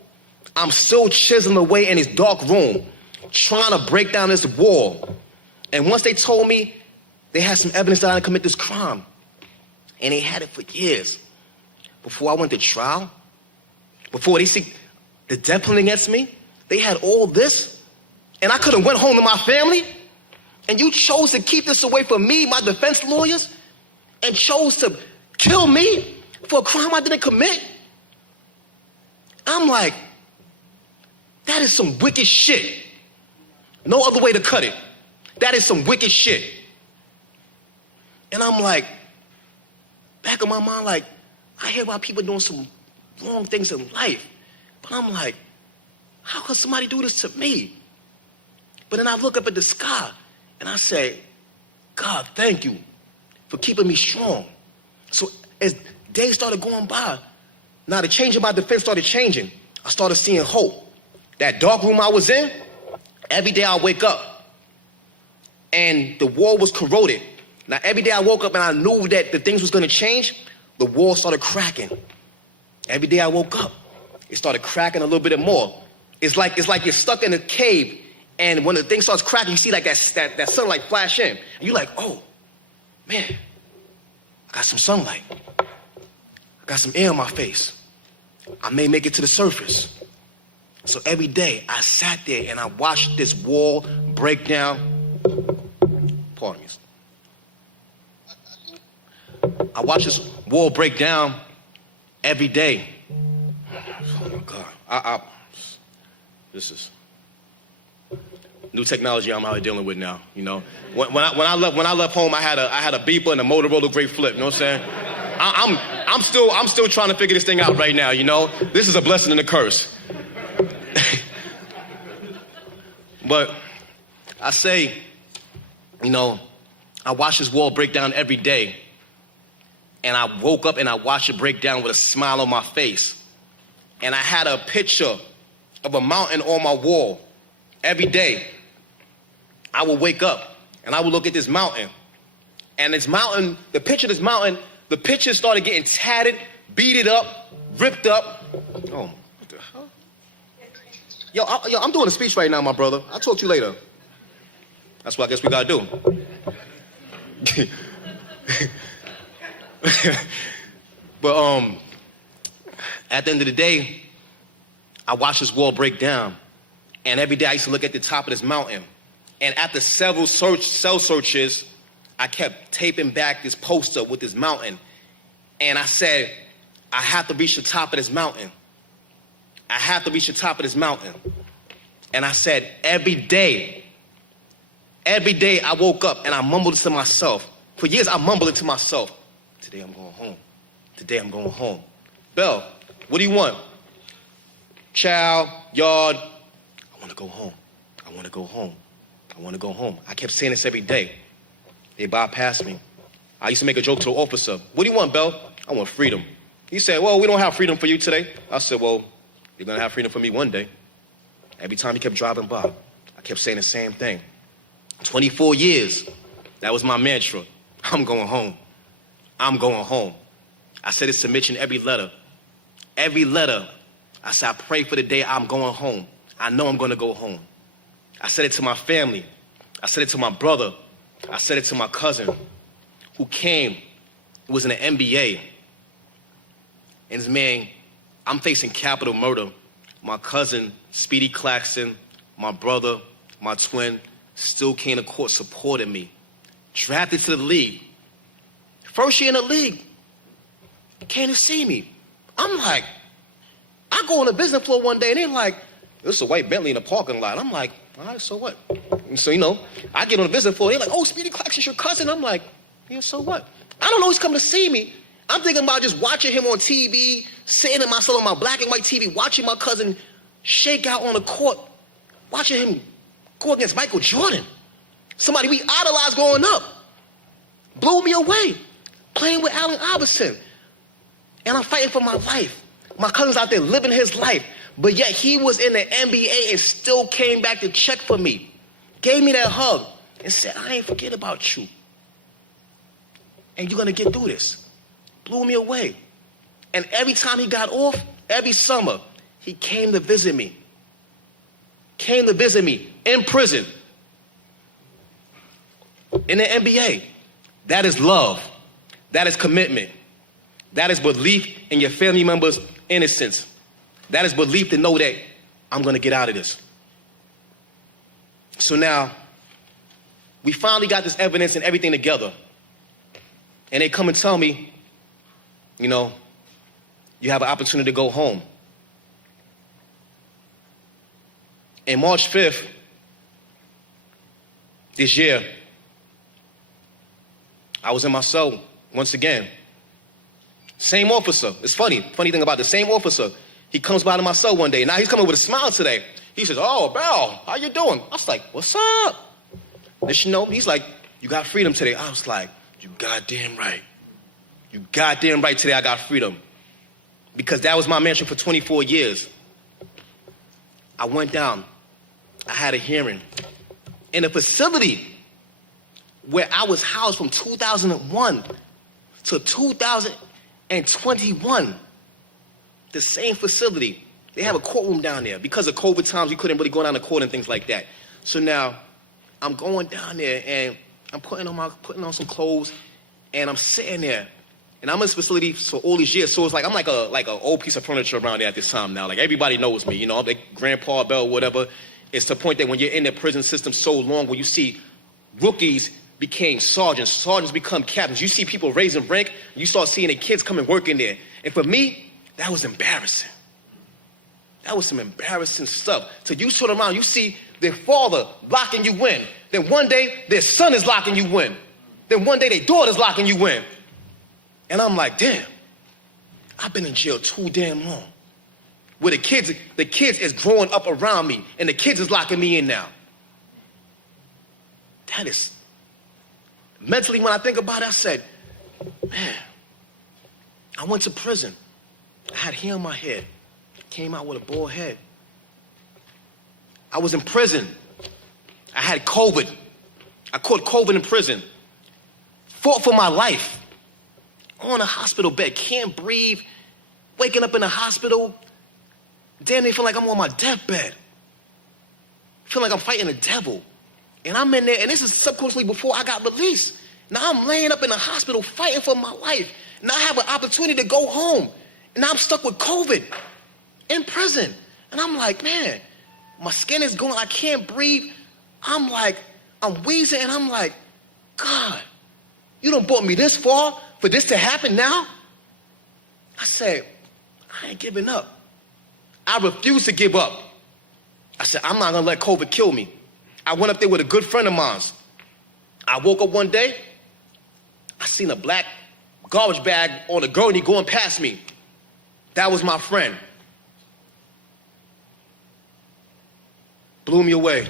I'm still chiseling away in this dark room, trying to break down this wall. And once they told me they had some evidence that I didn't commit this crime, and they had it for years, before I went to trial, before they see the death penalty against me, they had all this, and I could have went home to my family, and you chose to keep this away from me, my defense lawyers, and chose to kill me for a crime I didn't commit? I'm like, that is some wicked shit. No other way to cut it. That is some wicked shit. And I'm like, back in my mind, like, I hear about people doing some wrong things in life. But I'm like, how could somebody do this to me? But then I look up at the sky and I say, God, thank you for keeping me strong. So as days started going by, now the change in my defense started changing. I started seeing hope. That dark room I was in, every day I wake up and the wall was corroded. Now every day I woke up and I knew that the things was gonna change, the wall started cracking. Every day I woke up, it started cracking a little bit more. It's like you're stuck in a cave, and when the thing starts cracking, you see like that sunlight flash in. And you're like, oh, man, I got some sunlight. I got some air in my face. I may make it to the surface. So every day I sat there and I watched this wall break down. Pardon me. I watched this wall break down every day. Oh my God. This is new technology I'm out here dealing with now, you know. When I left home, I had a beeper and a Motorola Great Flip, you know what I'm saying? I'm still trying to figure this thing out right now, you know. This is a blessing and a curse. But I say, you know, I watch this wall break down every day. And I woke up and I watched it break down with a smile on my face. And I had a picture of a mountain on my wall. Every day, I would wake up and I would look at this mountain. And this mountain, the picture of this mountain, the picture started getting tatted, beaded up, ripped up. Oh, what the hell? Yo, I'm doing a speech right now, my brother. I'll talk to you later. That's what I guess we gotta do. But at the end of the day, I watched this wall break down. And every day I used to look at the top of this mountain. And after several cell searches, I kept taping back this poster with this mountain. And I said, I have to reach the top of this mountain. I have to reach the top of this mountain. And I said, every day Every day I woke up and I mumbled to myself. For years I mumbled it to myself. Today I'm going home. Today I'm going home. Bell, what do you want? Child, yard. I want to go home. I want to go home. I want to go home. I kept saying this every day. They bypassed me. I used to make a joke to the officer. What do you want, Bell? I want freedom. He said, well, we don't have freedom for you today. I said, well, you're going to have freedom for me one day. Every time he kept driving by, I kept saying the same thing. 24 years, that was my mantra. I'm going home. I'm going home. I said it submission every letter. Every letter, I said, I pray for the day I'm going home. I know I'm going to go home. I said it to my family. I said it to my brother. I said it to my cousin who came, who was in the NBA. And this man, I'm facing capital murder. My cousin, Speedy Claxton, my brother, my twin, still came to court supporting me. Drafted to the league. First year in the league, came to see me. I'm like, I go on the business floor one day and they're like, there's a white Bentley in the parking lot. I'm like, all right, so what? And so, I get on the business floor. They're like, oh, Speedy Claxton's your cousin. I'm like, yeah, so what? I don't know he's coming to see me. I'm thinking about just watching him on TV, sitting in myself on my black and white TV, watching my cousin shake out on the court, watching him go against Michael Jordan. Somebody we idolized growing up. Blew me away. Playing with Allen Iverson. And I'm fighting for my life. My cousin's out there living his life. But yet he was in the NBA and still came back to check for me. Gave me that hug and said, I ain't forget about you. And you're going to get through this. Blew me away. And every time he got off, every summer, he came to visit me. Came to visit me in prison. In the NBA. That is love. That is commitment. That is belief in your family members' innocence. That is belief to know that I'm going to get out of this. So now, we finally got this evidence and everything together. And they come and tell me, you have an opportunity to go home. And March 5th, this year, I was in my cell once again. Same officer. It's funny thing about the same officer. He comes by to my cell one day. Now he's coming with a smile today. He says, oh, Bell, how you doing? I was like, what's up? He's like, you got freedom today. I was like, you goddamn right. You goddamn right today I got freedom. Because that was my mantra for 24 years. I went down. I had a hearing. In a facility where I was housed from 2001 to 2021. The same facility. They have a courtroom down there. Because of COVID times, we couldn't really go down to court and things like that. So now, I'm going down there and I'm putting on some clothes and I'm sitting there. And I'm in this facility for all these years. So it's like, I'm like a old piece of furniture around there at this time now. Like everybody knows me, I'm like Grandpa Bell, whatever. It's to the point that when you're in the prison system so long, when you see rookies became sergeants, sergeants become captains. You see people raising rank, you start seeing the kids come and work in there. And for me, that was embarrassing. That was some embarrassing stuff. So you turn around, you see their father locking you in. Then one day, their son is locking you in. Then one day, their daughter's locking you in. And I'm like, damn, I've been in jail too damn long. Where the kids is growing up around me, and the kids is locking me in now. That is, mentally when I think about it, I said, man, I went to prison. I had hair on my head. Came out with a bald head. I was in prison. I had COVID. I caught COVID in prison. Fought for my life. On a hospital bed, can't breathe. Waking up in the hospital. Damn, they feel like I'm on my deathbed. Feel like I'm fighting the devil. And I'm in there, and this is subconsciously before I got released. Now I'm laying up in the hospital fighting for my life. Now I have an opportunity to go home. And now I'm stuck with COVID. In prison. And I'm like, man, my skin is going, I can't breathe. I'm wheezing, and I'm like, God, you done brought me this far for this to happen now? I said, I ain't giving up. I refuse to give up. I said, I'm not gonna let COVID kill me. I went up there with a good friend of mine. I woke up one day, I seen a black garbage bag on a gurney going past me. That was my friend. Blew me away.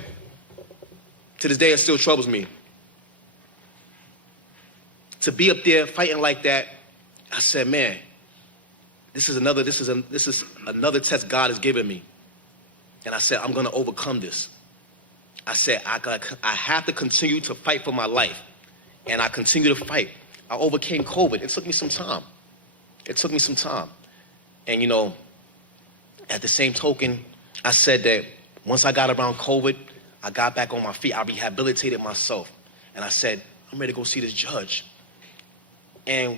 To this day, it still troubles me. To be up there fighting like that, I said, man, this is another test God has given me. And I said, I'm gonna overcome this. I said, I have to continue to fight for my life. And I continue to fight. I overcame COVID. It took me some time. And at the same token, I said that once I got around COVID, I got back on my feet. I rehabilitated myself. And I said, I'm ready to go see this judge. And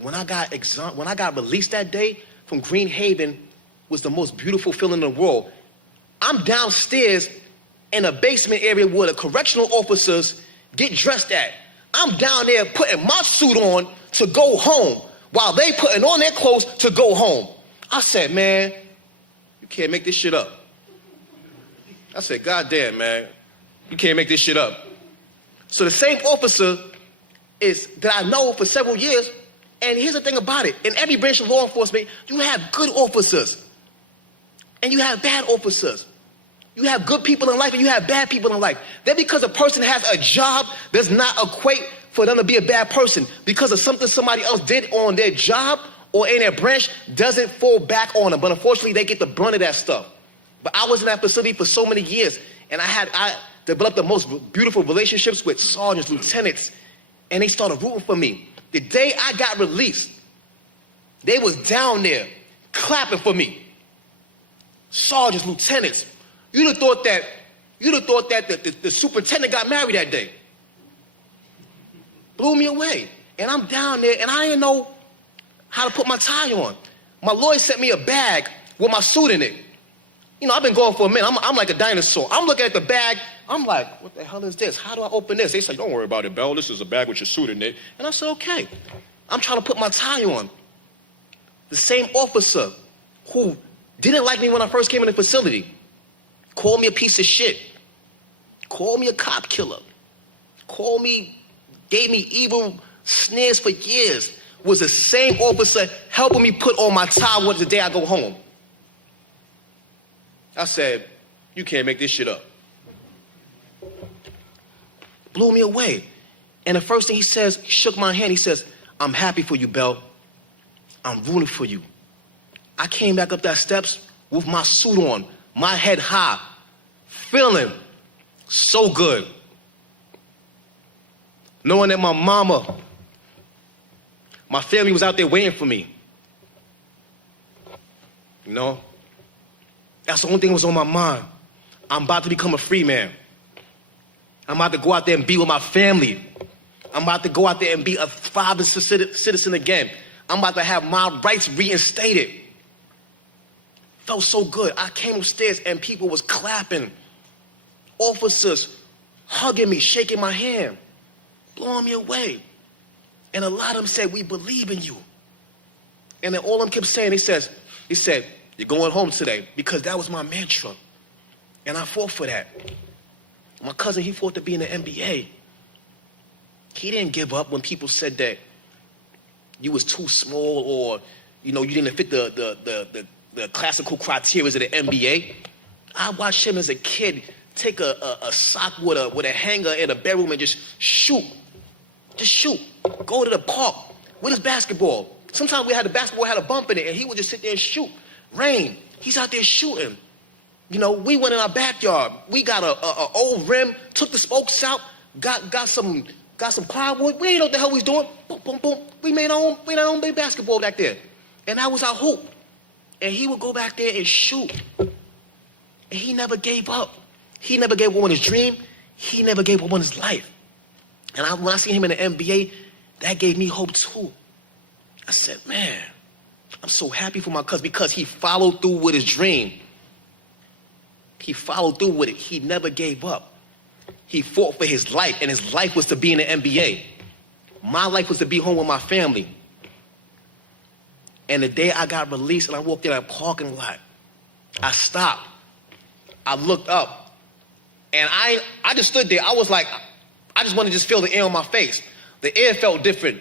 when I got released that day from Green Haven, was the most beautiful feeling in the world. I'm downstairs in a basement area where the correctional officers get dressed at. I'm down there putting my suit on to go home while they putting on their clothes to go home. I said, man, you can't make this shit up. I said, God damn, man, you can't make this shit up. So the same officer that I know for several years, and here's the thing about it. In every branch of law enforcement, you have good officers and you have bad officers. You have good people in life and you have bad people in life. Then because a person has a job does not equate for them to be a bad person. Because of something somebody else did on their job or in their branch doesn't fall back on them. But unfortunately, they get the brunt of that stuff. But I was in that facility for so many years, and I developed the most beautiful relationships with sergeants, lieutenants, and they started rooting for me. The day I got released, they was down there clapping for me. Sergeants, lieutenants. You'd have thought that the superintendent got married that day. Blew me away. And I'm down there, and I didn't know how to put my tie on. My lawyer sent me a bag with my suit in it. I've been going for a minute. I'm like a dinosaur. I'm looking at the bag. I'm like, what the hell is this? How do I open this? They say, don't worry about it, Bell. This is a bag with your suit in it. And I said, okay. I'm trying to put my tie on. The same officer who didn't like me when I first came in the facility called me a piece of shit. Called me a cop killer. Gave me evil sneers for years. Was the same officer helping me put on my tie the day I go home. I said, you can't make this shit up. Blew me away. And the first thing he says, he shook my hand. He says, I'm happy for you, Bell. I'm rooting for you. I came back up that steps with my suit on, my head high, feeling so good. Knowing that my mama, my family was out there waiting for me. That's the only thing that was on my mind. I'm about to become a free man. I'm about to go out there and be with my family. I'm about to go out there and be a father citizen again. I'm about to have my rights reinstated. Felt so good. I came upstairs and people was clapping. Officers hugging me, shaking my hand, blowing me away. And a lot of them said, we believe in you. And then all of them kept saying, he said, you're going home today, because that was my mantra. And I fought for that. My cousin, he fought to be in the NBA. He didn't give up when people said that you was too small or, you didn't fit the classical criteria of the NBA. I watched him as a kid take a sock with a hanger in a bedroom and just shoot. Just shoot. Go to the park with his basketball. Sometimes the basketball had a bump in it and he would just sit there and shoot. Rain, he's out there shooting. We went in our backyard. We got a old rim, took the spokes out, got some plywood. We didn't know what the hell we was doing. Boom, boom, boom. We made our own big basketball back there. And that was our hoop. And he would go back there and shoot. And he never gave up. He never gave up on his dream. He never gave up on his life. And when I seen him in the NBA, that gave me hope too. I said, man, I'm so happy for my cousin because he followed through with his dream. He followed through with it. He never gave up. He fought for his life, and his life was to be in the NBA. My life was to be home with my family. And the day I got released and I walked in that parking lot, I stopped. I looked up. And I just stood there. I was like, I just wanted to just feel the air on my face. The air felt different.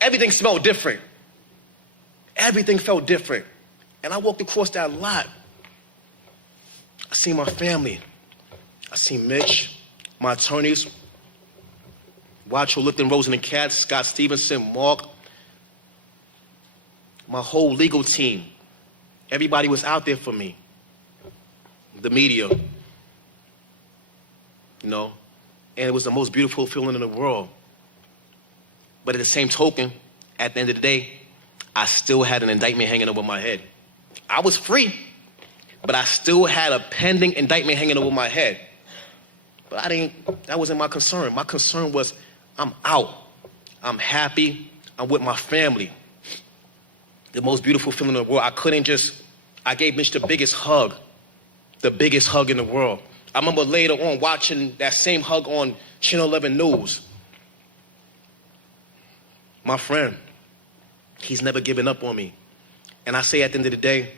Everything smelled different. Everything felt different. And I walked across that lot. I seen my family. I seen Mitch, my attorneys, Wacho, Lipton, Rosen and Katz, Scott Stevenson, Mark, my whole legal team. Everybody was out there for me. The media. You know, and it was the most beautiful feeling in the world. But at the same token, at the end of the day, I still had an indictment hanging over my head. I was free, but I still had a pending indictment hanging over my head. But that wasn't my concern. My concern was, I'm out. I'm happy. I'm with my family. The most beautiful feeling in the world. I gave Mitch the biggest hug in the world. I remember later on watching that same hug on Channel 11 News. My friend, he's never given up on me. And I say at the end of the day,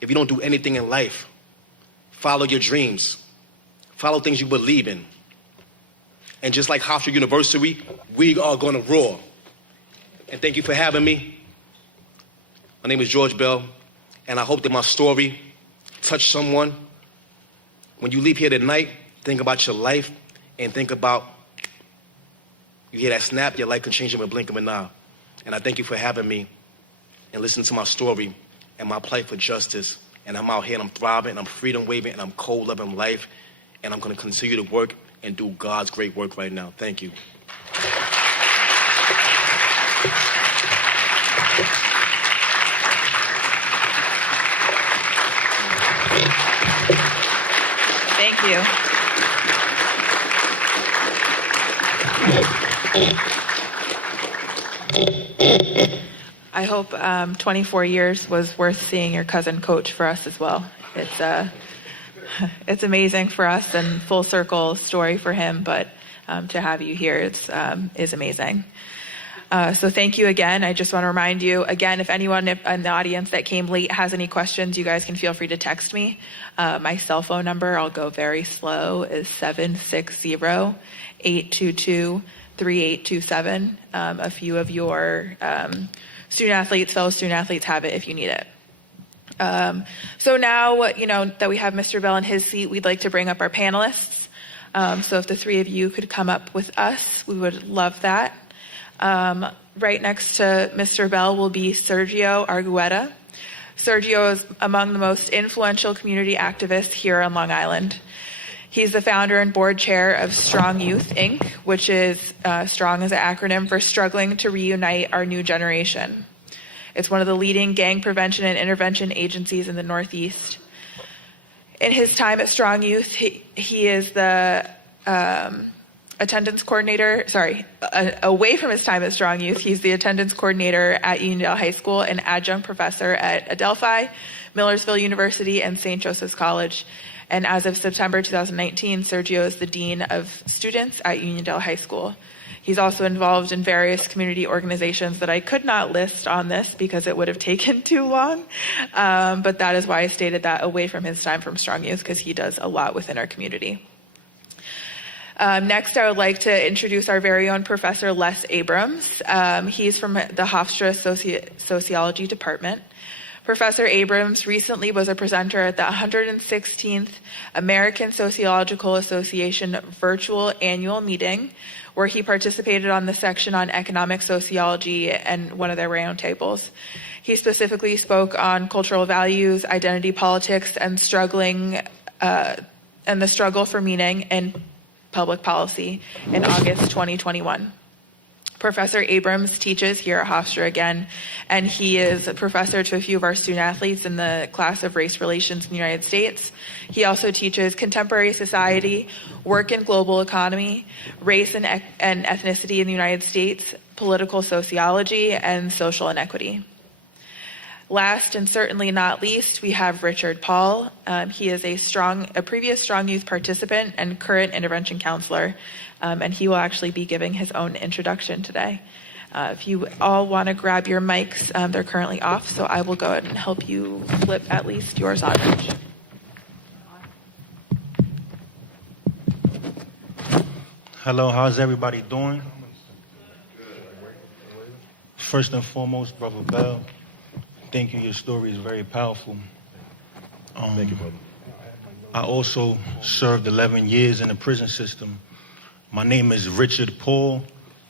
if you don't do anything in life, follow your dreams. Follow things you believe in. And just like Hofstra University, we are going to roar. And thank you for having me. My name is George Bell, and I hope that my story touched someone. When you leave here tonight, think about your life and think about, you hear that snap, your life can change in a blink of an eye. And I thank you for having me and listening to my story and my plight for justice. And I'm out here and I'm thriving and I'm freedom waving and I'm cold loving life. And I'm going to continue to work and do God's great work right now. Thank you. Thank you. I hope 24 years was worth seeing your cousin coach for us as well. It's amazing for us and full circle story for him, but to have you here is amazing. So thank you again. I just want to remind you again, if anyone in the audience that came late has any questions, you guys can feel free to text me. My cell phone number, I'll go very slow, is 760-822-3827. A few of your fellow student athletes have it if you need it. So now, that we have Mr. Bell in his seat, we'd like to bring up our panelists. So if the three of you could come up with us, we would love that. Right next to Mr. Bell will be Sergio Arguetta. Sergio is among the most influential community activists here on Long Island. He's the founder and board chair of Strong Youth, Inc., which is STRONG as an acronym for Struggling to Reunite Our New Generation. It's one of the leading gang prevention and intervention agencies in the Northeast. In his time at Strong Youth, he is the attendance coordinator, away from his time at Strong Youth, he's the attendance coordinator at Uniondale High School and adjunct professor at Adelphi, Millersville University, and St. Joseph's College. And as of September 2019, Sergio is the dean of students at Uniondale High School. He's also involved in various community organizations that I could not list on this because it would have taken too long. But that is why I stated that away from his time from Strong Youth, because he does a lot within our community. Next, I would like to introduce our very own Professor Les Abrams. He's from the Hofstra Sociology Department. Professor Abrams recently was a presenter at the 116th American Sociological Association virtual annual meeting, where he participated on the section on economic sociology and one of their roundtables. He specifically spoke on cultural values, identity politics, and the struggle for meaning in public policy in August 2021. Professor Abrams teaches here at Hofstra again, and he is a professor to a few of our student athletes in the class of race relations in the United States. He also teaches contemporary society, work in global economy, race and ethnicity in the United States, political sociology, and social inequity. Last and certainly not least, we have Richard Paul. He is a previous Strong Youth participant and current intervention counselor, and he will actually be giving his own introduction today. If you all want to grab your mics, they're currently off, so I will go ahead and help you flip at least yours on, Rich. Hello, how's everybody doing? First and foremost, Brother Bell, thank you. Your story is very powerful. Thank you, brother. I also served 11 years in the prison system. My name is Richard Paul,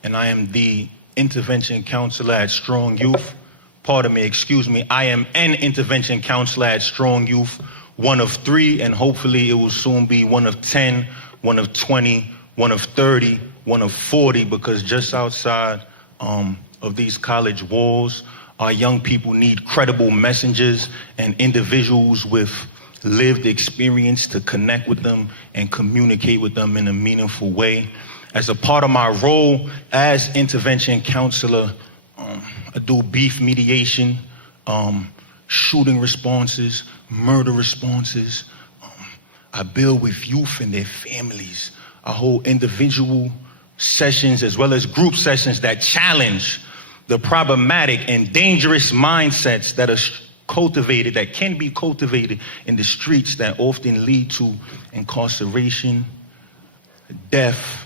and I am the intervention counselor at Strong Youth. Pardon me, excuse me. I am an intervention counselor at Strong Youth, one of 3, and hopefully it will soon be one of 10, one of 20, one of 30, one of 40, because just outside of these college walls, our young people need credible messengers and individuals with lived experience to connect with them and communicate with them in a meaningful way. As a part of my role as intervention counselor, I do beef mediation, shooting responses, murder responses. I build with youth and their families. I hold individual sessions as well as group sessions that challenge the problematic and dangerous mindsets that are cultivated, that can be cultivated in the streets, that often lead to incarceration, death,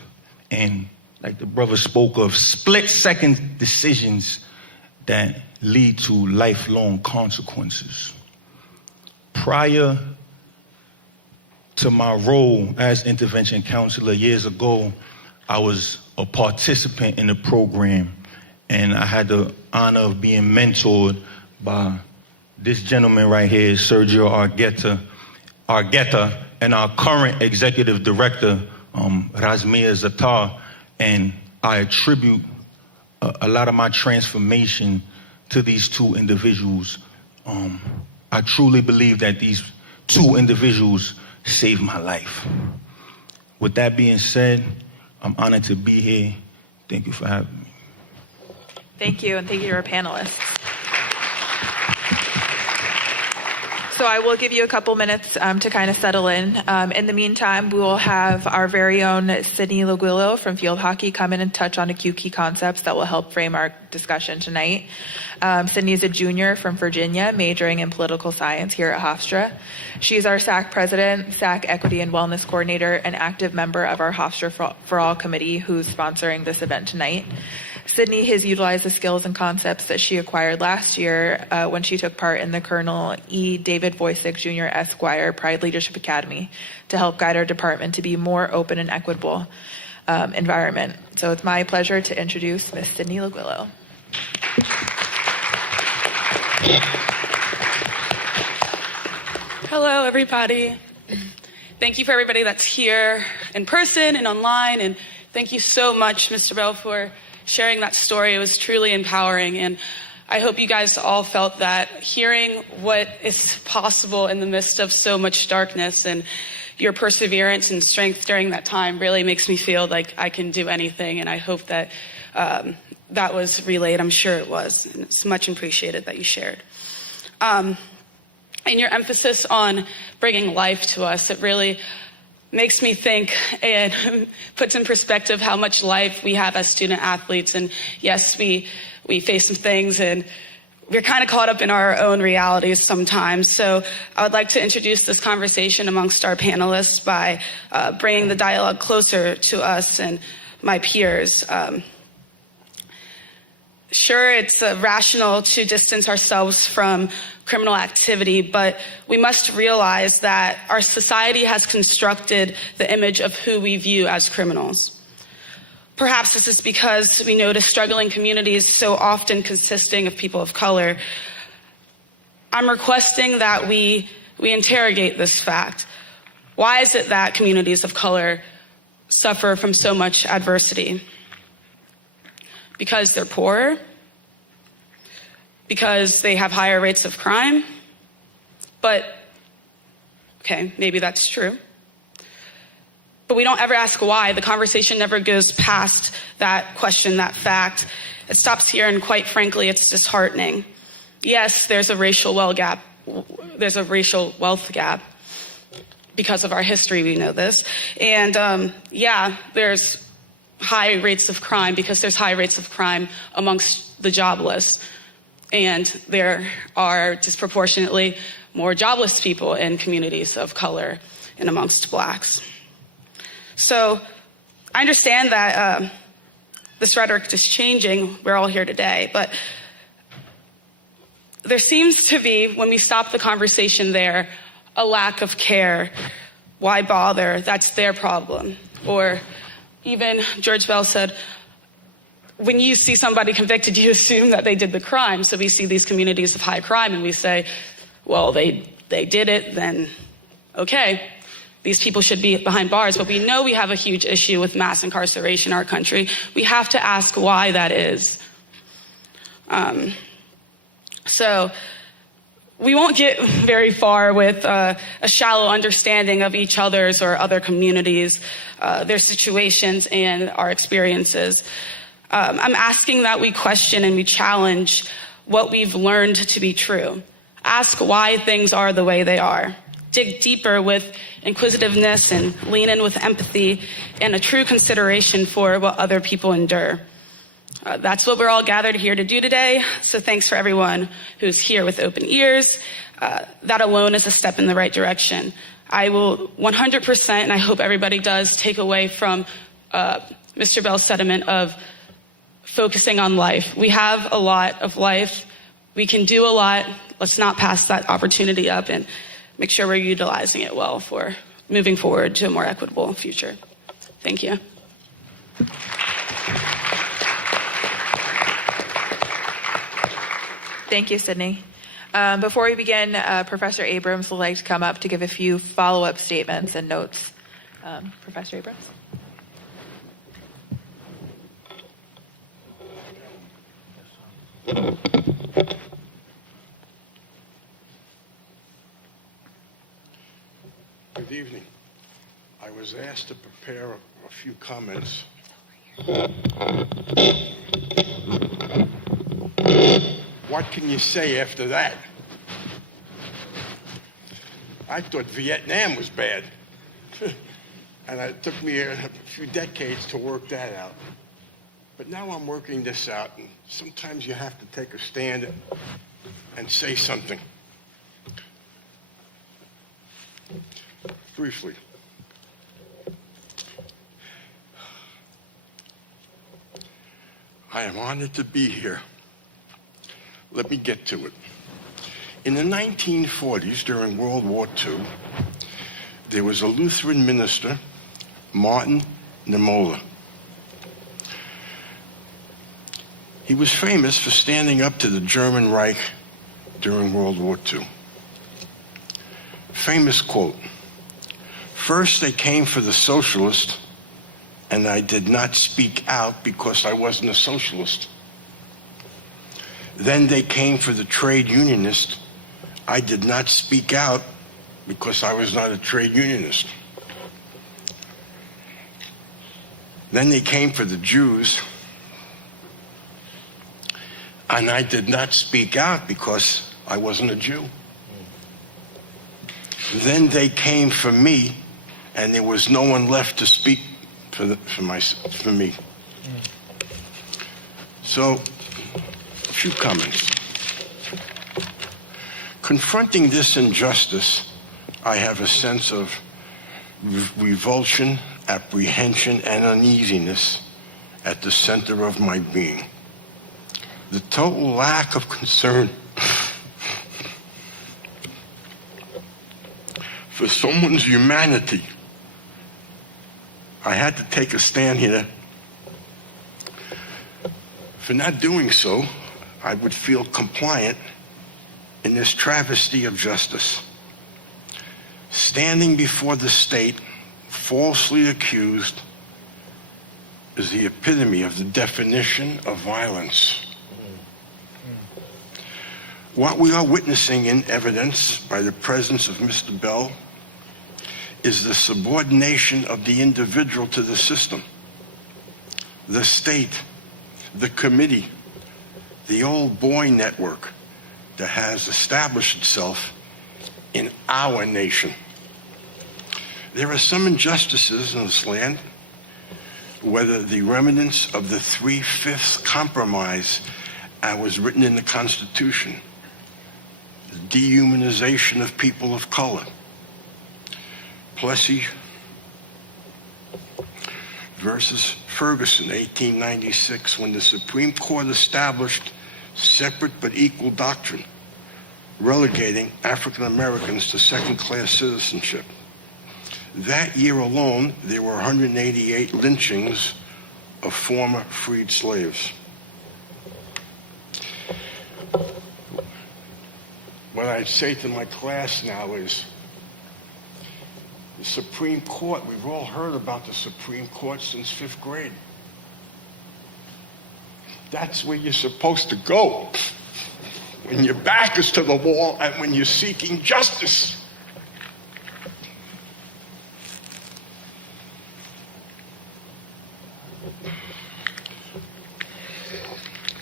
and, like the brother spoke of, split-second decisions that lead to lifelong consequences. Prior to my role as intervention counselor years ago, I was a participant in the program, and I had the honor of being mentored by this gentleman right here, Sergio Arguetta, and our current executive director, Razmia Zatar, and I attribute a lot of my transformation to these 2 individuals. I truly believe that these 2 individuals saved my life. With that being said, I'm honored to be here. Thank you for having me. Thank you, and thank you to our panelists. So I will give you a couple minutes to kind of settle in. In the meantime, we will have our very own Sydney Leguillo from field hockey come in and touch on a few key concepts that will help frame our discussion tonight. Sydney is a junior from Virginia, majoring in political science here at Hofstra. She's our SAC president, SAC Equity and Wellness coordinator, and active member of our Hofstra for All committee, who's sponsoring this event tonight. Sydney has utilized the skills and concepts that she acquired last year when she took part in the Colonel E. David Voysick Jr. Esquire Pride Leadership Academy to help guide our department to be a more open and equitable environment. So it's my pleasure to introduce Ms. Sydney Leguillo. Hello, everybody. Thank you for everybody that's here in person and online, and thank you so much, Mr. Bell, for sharing that story. It was truly empowering, and I hope you guys all felt that, hearing what is possible in the midst of so much darkness, and your perseverance and strength during that time really makes me feel like I can do anything, and I hope that that was relayed. I'm sure it was, and it's much appreciated that you shared. And your emphasis on bringing life to us, it really makes me think and puts in perspective how much life we have as student athletes. And yes, we face some things, and we're kind of caught up in our own realities sometimes. So I would like to introduce this conversation amongst our panelists by bringing the dialogue closer to us and my peers. Sure, it's rational to distance ourselves from criminal activity, but we must realize that our society has constructed the image of who we view as criminals. Perhaps this is because we notice struggling communities so often consisting of people of color. I'm requesting that we interrogate this fact. Why is it that communities of color suffer from so much adversity? Because they're poorer? Because they have higher rates of crime? But, okay, maybe that's true. But we don't ever ask why. The conversation never goes past that question, that fact. It stops here, and quite frankly, it's disheartening. Yes, there's a racial wealth gap. Because of our history, we know this. And there's high rates of crime because there's high rates of crime amongst the jobless. And there are disproportionately more jobless people in communities of color and amongst blacks. So I understand that this rhetoric is changing. We're all here today, but there seems to be, when we stop the conversation there, a lack of care. Why bother? That's their problem. Or even George Bell said, when you see somebody convicted, you assume that they did the crime. So we see these communities of high crime and we say, well, they did it, then okay, these people should be behind bars. But we know we have a huge issue with mass incarceration in our country. We have to ask why that is. So we won't get very far with a shallow understanding of each other's or other communities, their situations and our experiences. I'm asking that we question and we challenge what we've learned to be true. Ask why things are the way they are. Dig deeper with inquisitiveness and lean in with empathy and a true consideration for what other people endure. That's what we're all gathered here to do today. So thanks for everyone who's here with open ears. That alone is a step in the right direction. I will 100%, and I hope everybody does, take away from Mr. Bell's sentiment of focusing on life. We have a lot of life. We can do a lot. Let's not pass that opportunity up and make sure we're utilizing it well for moving forward to a more equitable future. Thank you. Thank you, Sydney. Before we begin, Professor Abrams would like to come up to give a few follow-up statements and notes. Professor Abrams. Good evening. I was asked to prepare a few comments. What can you say after that? I thought Vietnam was bad. And it took me a few decades to work that out. But now I'm working this out, and sometimes you have to take a stand and say something. Briefly. I am honored to be here. Let me get to it. In the 1940s, during World War II, there was a Lutheran minister, Martin Niemöller. He was famous for standing up to the German Reich during World War II. Famous quote, "First they came for the socialist, and I did not speak out because I wasn't a socialist. Then they came for the trade unionist. I did not speak out because I was not a trade unionist. Then they came for the Jews, and I did not speak out because I wasn't a Jew. Then they came for me, and there was no one left to speak for me." So, a few comments. Confronting this injustice, I have a sense of revulsion, apprehension, and uneasiness at the center of my being. The total lack of concern for someone's humanity. I had to take a stand here. For not doing so, I would feel compliant in this travesty of justice. Standing before the state, falsely accused, is the epitome of the definition of violence. What we are witnessing in evidence by the presence of Mr. Bell is the subordination of the individual to the system, the state, the committee, the old boy network that has established itself in our nation. There are some injustices in this land, whether the remnants of the 3/5 compromise that was written in the Constitution, the dehumanization of people of color, Plessy, versus Ferguson, 1896, when the Supreme Court established separate but equal doctrine, relegating African Americans to second-class citizenship. That year alone, there were 188 lynchings of former freed slaves. What I'd say to my class now is, the Supreme Court, we've all heard about the Supreme Court since 5th grade. That's where you're supposed to go when your back is to the wall and when you're seeking justice.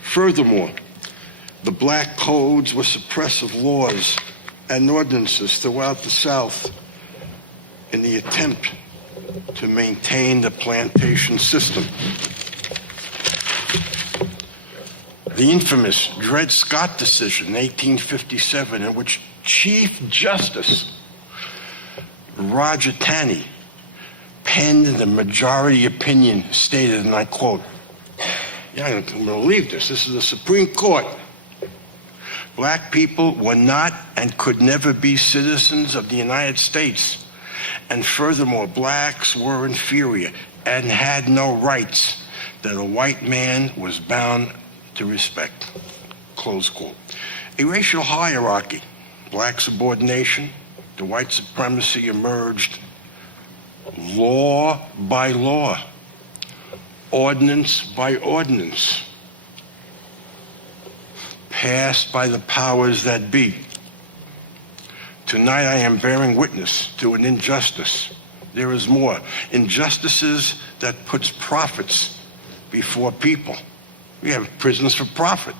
Furthermore, the black codes were suppressive laws and ordinances throughout the South in the attempt to maintain the plantation system. The infamous Dred Scott decision in 1857, in which Chief Justice Roger Taney penned the majority opinion, stated, and I quote, "Yeah, I can believe this. This is the Supreme Court. Black people were not and could never be citizens of the United States. And furthermore, blacks were inferior and had no rights that a white man was bound to respect." Close quote. A racial hierarchy, black subordination to white supremacy emerged law by law, ordinance by ordinance, passed by the powers that be. Tonight I am bearing witness to an injustice. There is more. Injustices that puts profits before people. We have prisons for profit.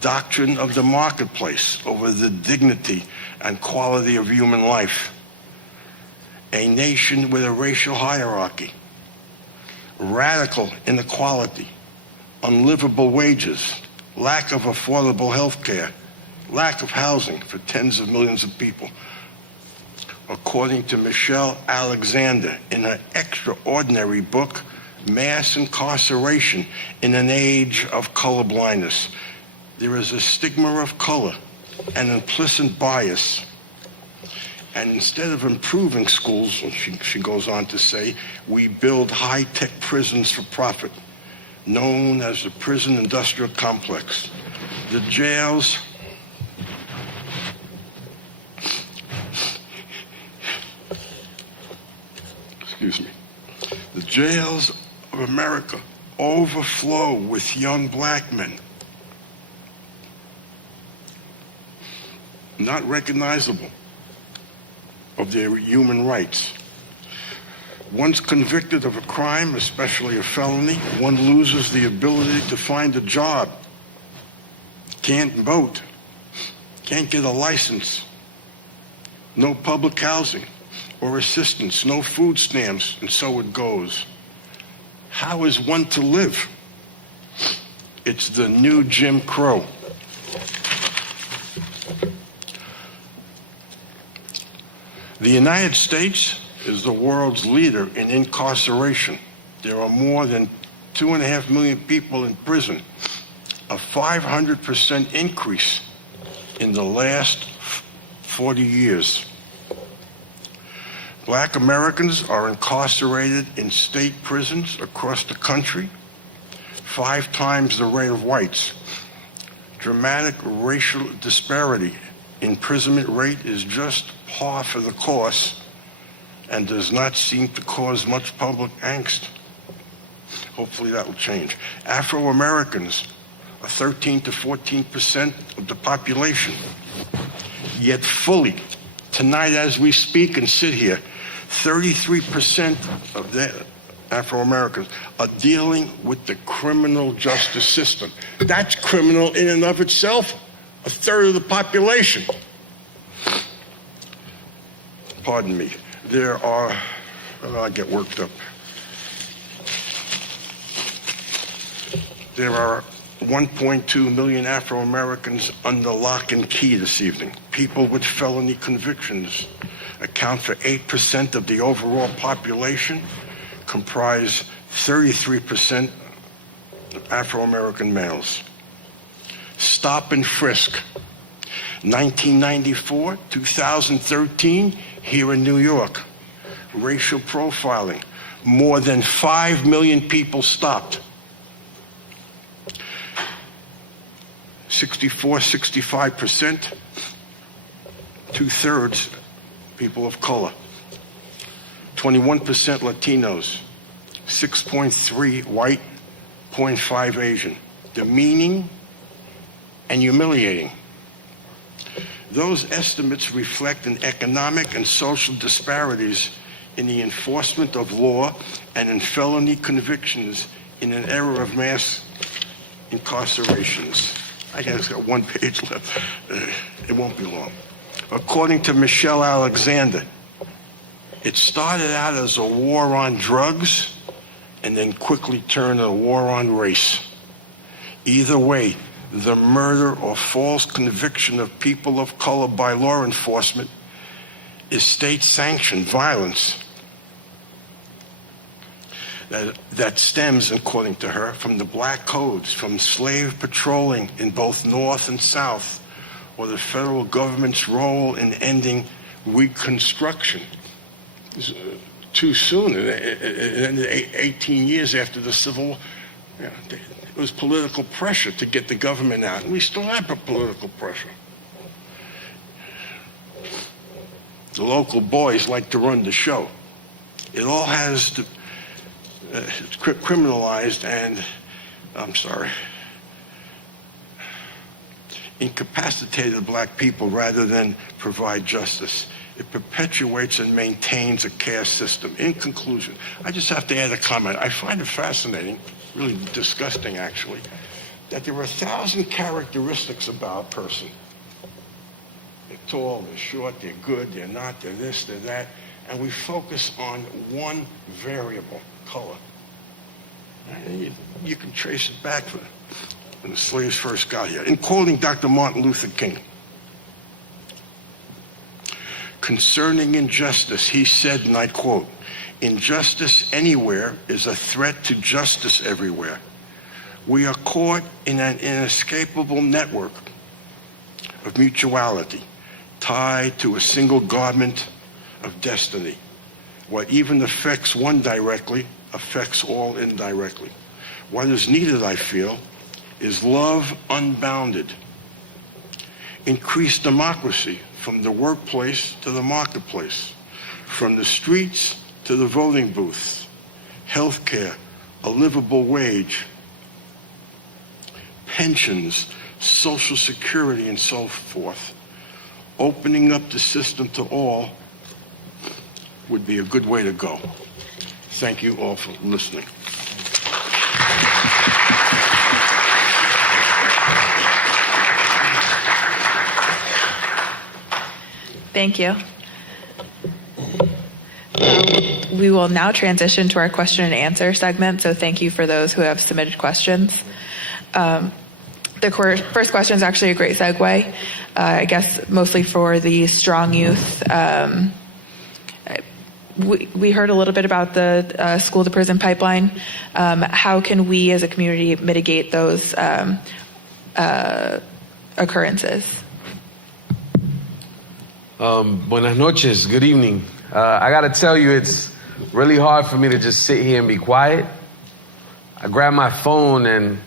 Doctrine of the marketplace over the dignity and quality of human life. A nation with a racial hierarchy. Radical inequality. Unlivable wages. Lack of affordable health care. Lack of housing for tens of millions of people. According to Michelle Alexander in her extraordinary book, Mass Incarceration in an Age of Colorblindness, there is a stigma of color and implicit bias. And instead of improving schools, she goes on to say, we build high-tech prisons for profit, known as the prison industrial complex. The jails The jails of America overflow with young black men, not recognizable of their human rights. Once convicted of a crime, especially a felony, one loses the ability to find a job, can't vote, can't get a license, no public housing or assistance, no food stamps, and so it goes. How is one to live? It's the new Jim Crow. The United States is the world's leader in incarceration. There are more than 2.5 million people in prison, a 500% increase in the last 40 years. Black Americans are incarcerated in state prisons across the country, 5 times the rate of whites. Dramatic racial disparity. Imprisonment rate is just par for the course and does not seem to cause much public angst. Hopefully that will change. Afro-Americans are 13 to 14% of the population, yet fully, tonight as we speak and sit here, 33% of the Afro-Americans are dealing with the criminal justice system. That's criminal in and of itself, a third of the population. Pardon me. There are, I get worked up. There are 1.2 million Afro-Americans under lock and key this evening. People with felony convictions account for 8% of the overall population, comprise 33% Afro-American males. Stop and frisk. 1994, 2013, here in New York. Racial profiling. More than 5 million people stopped. 65%, 2/3 people of color. 21% Latinos. 6.3 white, 0.5 Asian. Demeaning and humiliating. Those estimates reflect an economic and social disparities in the enforcement of law and in felony convictions in an era of mass incarcerations. I guess it's got one page left. It won't be long. According to Michelle Alexander, it started out as a war on drugs and then quickly turned a war on race. Either way, the murder or false conviction of people of color by law enforcement is state-sanctioned violence that stems, according to her, from the black codes, from slave patrolling in both North and South, or the federal government's role in ending Reconstruction. Too soon, it ended 18 years after the Civil War. Yeah, it was political pressure to get the government out, and we still have political pressure. The local boys like to run the show. It all has to, it's criminalized and, I'm sorry, incapacitated black people rather than provide justice. It perpetuates and maintains a caste system. In conclusion, I just have to add a comment. I find it fascinating, really disgusting actually, that there are 1,000 characteristics about a person. They're tall, they're short, they're good, they're not, they're this, they're that, and we focus on one variable, color. And you can trace it back when the slaves first got here. In quoting Dr. Martin Luther King, concerning injustice, he said, and I quote, "Injustice anywhere is a threat to justice everywhere. We are caught in an inescapable network of mutuality, tied to a single garment of destiny. What even affects one directly affects all indirectly. What is needed, I feel, is love unbounded, increased democracy from the workplace to the marketplace, from the streets to the voting booths, healthcare, a livable wage, pensions, Social Security, and so forth. Opening up the system to all would be a good way to go." Thank you all for listening. Thank you. We will now transition to our question and answer segment, so thank you for those who have submitted questions. The first question is actually a great segue, I guess mostly for the strong youth. We heard a little bit about the school to prison pipeline. How can we as a community mitigate those occurrences? Buenas noches, good evening. I gotta tell you, it's really hard for me to just sit here and be quiet. I grabbed my phone, and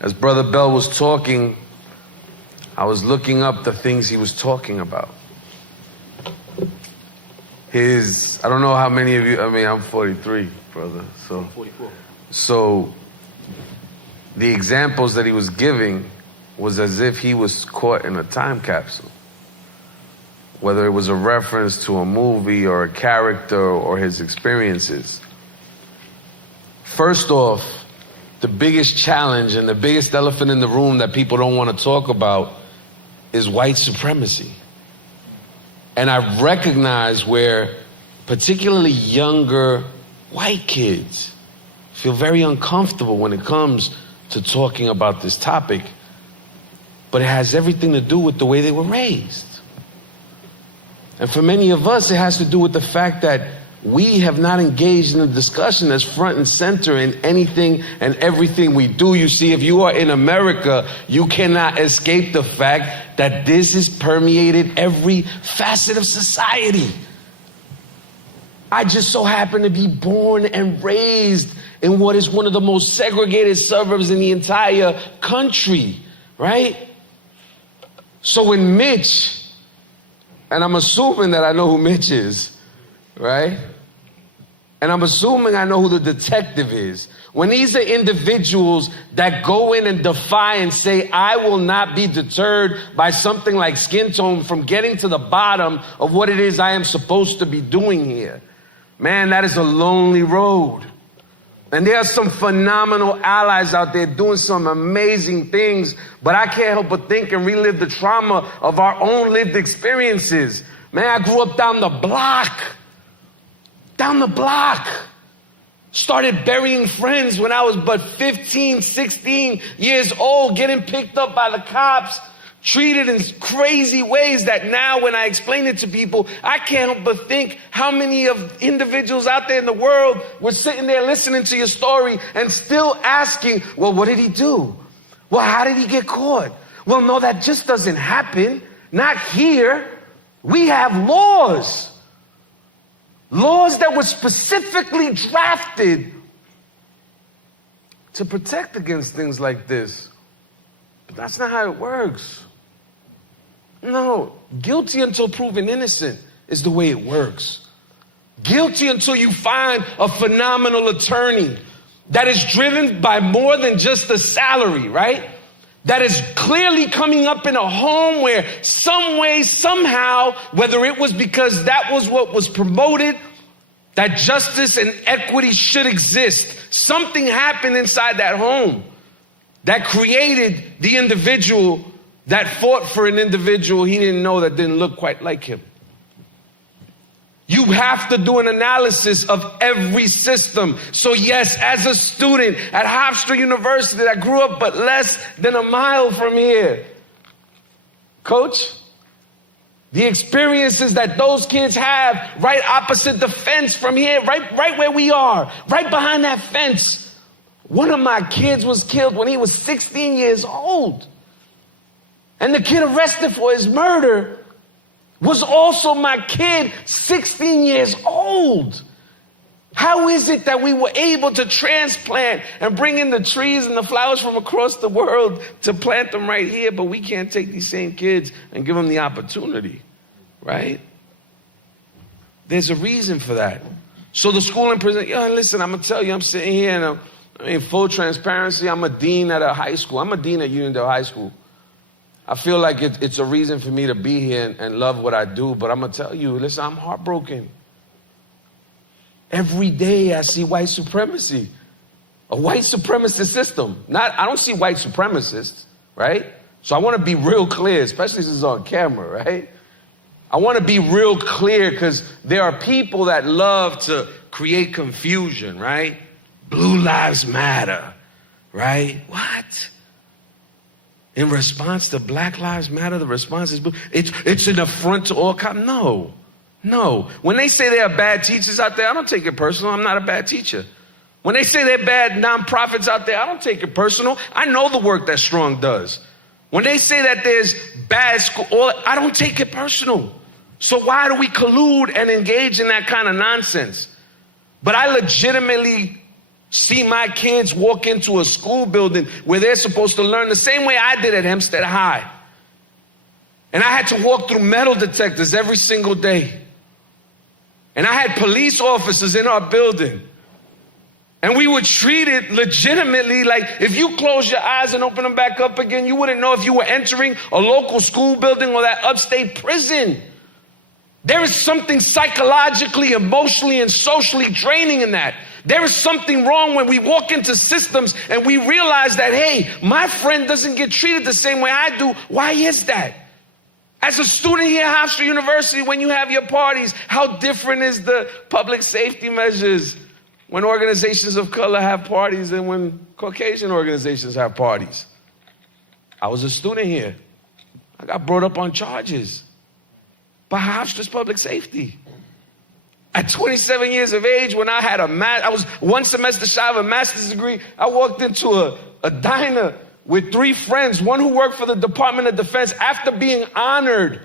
as Brother Bell was talking, I was looking up the things he was talking about. I don't know how many of you, I'm 43, brother, so. 44. So, the examples that he was giving was as if he was caught in a time capsule. Whether it was a reference to a movie or a character or his experiences. First off, the biggest challenge and the biggest elephant in the room that people don't want to talk about is white supremacy. And I recognize where particularly younger white kids feel very uncomfortable when it comes to talking about this topic, but it has everything to do with the way they were raised. And for many of us, it has to do with the fact that we have not engaged in a discussion that's front and center in anything and everything we do. You see, if you are in America, you cannot escape the fact that this has permeated every facet of society. I just so happen to be born and raised in what is one of the most segregated suburbs in the entire country, right? So when Mitch, and I'm assuming that I know who Mitch is, right? And I'm assuming I know who the detective is. When these are individuals that go in and defy and say, I will not be deterred by something like skin tone from getting to the bottom of what it is I am supposed to be doing here. Man, that is a lonely road. And there are some phenomenal allies out there doing some amazing things, but I can't help but think and relive the trauma of our own lived experiences. Man, I grew up down the block. Started burying friends when I was but 15, 16 years old, getting picked up by the cops, treated in crazy ways that now when I explain it to people, I can't help but think how many of individuals out there in the world were sitting there listening to your story and still asking, well, what did he do? Well, how did he get caught? Well, no, that just doesn't happen. Not here. We have laws. Laws that were specifically drafted to protect against things like this. But that's not how it works. No, guilty until proven innocent is the way it works. Guilty until you find a phenomenal attorney that is driven by more than just a salary, right? That is clearly coming up in a home where some way, somehow, whether it was because that was what was promoted, that justice and equity should exist, something happened inside that home that created the individual that fought for an individual he didn't know that didn't look quite like him. You have to do an analysis of every system. So yes, as a student at Hofstra University, I grew up but less than a mile from here. Coach, the experiences that those kids have right opposite the fence from here, right where we are, right behind that fence. One of my kids was killed when he was 16 years old. And the kid arrested for his murder was also my kid, 16 years old. How is it that we were able to transplant and bring in the trees and the flowers from across the world to plant them right here, but we can't take these same kids and give them the opportunity, right? There's a reason for that. So the school and prison, listen, I'm going to tell you, I'm sitting here and in full transparency, I'm a dean at a high school. I'm a dean at Uniondale High School. I feel like it's a reason for me to be here and love what I do, but I'm going to tell you, listen, I'm heartbroken. Every day I see white supremacy, a white supremacist system. I don't see white supremacists, right? So I want to be real clear, especially since it's on camera, right? I want to be real clear because there are people that love to create confusion, right? Blue lives matter, right? What? In response to Black Lives Matter, the response is, it's an affront to all cops. No. When they say there are bad teachers out there, I don't take it personal. I'm not a bad teacher. When they say there are bad nonprofits out there, I don't take it personal. I know the work that Strong does. When they say that there's bad school, I don't take it personal. So why do we collude and engage in that kind of nonsense? But I legitimately see my kids walk into a school building where they're supposed to learn the same way I did at Hempstead High. And I had to walk through metal detectors every single day. And I had police officers in our building. And we were treated legitimately like if you close your eyes and open them back up again, you wouldn't know if you were entering a local school building or that upstate prison. There is something psychologically, emotionally, and socially draining in that. There is something wrong when we walk into systems and we realize that, hey, my friend doesn't get treated the same way I do. Why is that? As a student here at Hofstra University, when you have your parties, how different is the public safety measures when organizations of color have parties and when Caucasian organizations have parties? I was a student here. I got brought up on charges by Hofstra's public safety. At 27 years of age, when I was one semester shy of a master's degree, I walked into a diner with 3 friends, one who worked for the Department of Defense, after being honored.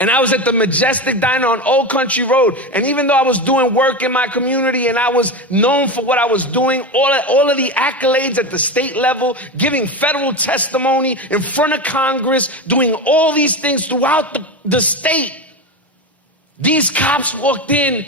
And I was at the Majestic Diner on Old Country Road. And even though I was doing work in my community and I was known for what I was doing, all of the accolades at the state level, giving federal testimony in front of Congress, doing all these things throughout the state, these cops walked in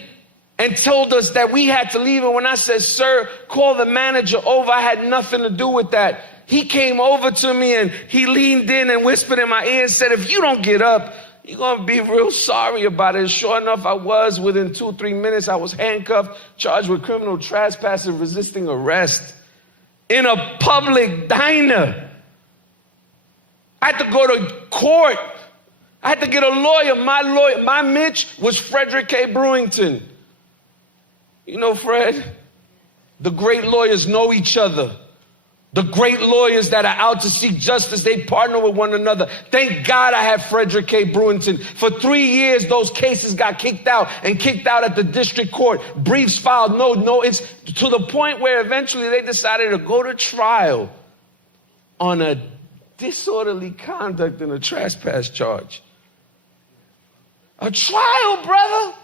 and told us that we had to leave. And when I said, "Sir, call the manager over," I had nothing to do with that. He came over to me and he leaned in and whispered in my ear and said, "If you don't get up, you're going to be real sorry about it." And sure enough, I was. Within 2-3 minutes, I was handcuffed, charged with criminal trespass and resisting arrest in a public diner. I had to go to court. I had to get a lawyer. My Mitch was Frederick K. Brewington. You know Fred? The great lawyers know each other. The great lawyers that are out to seek justice, they partner with one another. Thank God I had Frederick K. Brewington. For 3 years, those cases got kicked out at the district court. Briefs filed, no, it's to the point where eventually they decided to go to trial on a disorderly conduct and a trespass charge. A trial, brother.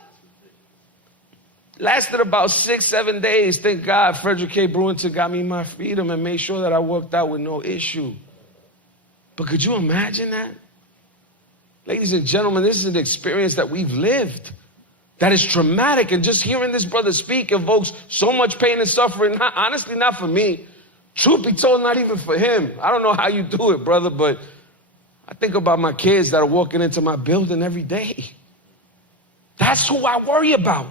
Lasted about 6-7 days. Thank God Frederick K. Brewington got me my freedom and made sure that I walked out with no issue. But could you imagine that? Ladies and gentlemen, this is an experience that we've lived that is traumatic. And just hearing this brother speak evokes so much pain and suffering. Honestly, not for me. Truth be told, not even for him. I don't know how you do it, brother, but I think about my kids that are walking into my building every day. That's who I worry about.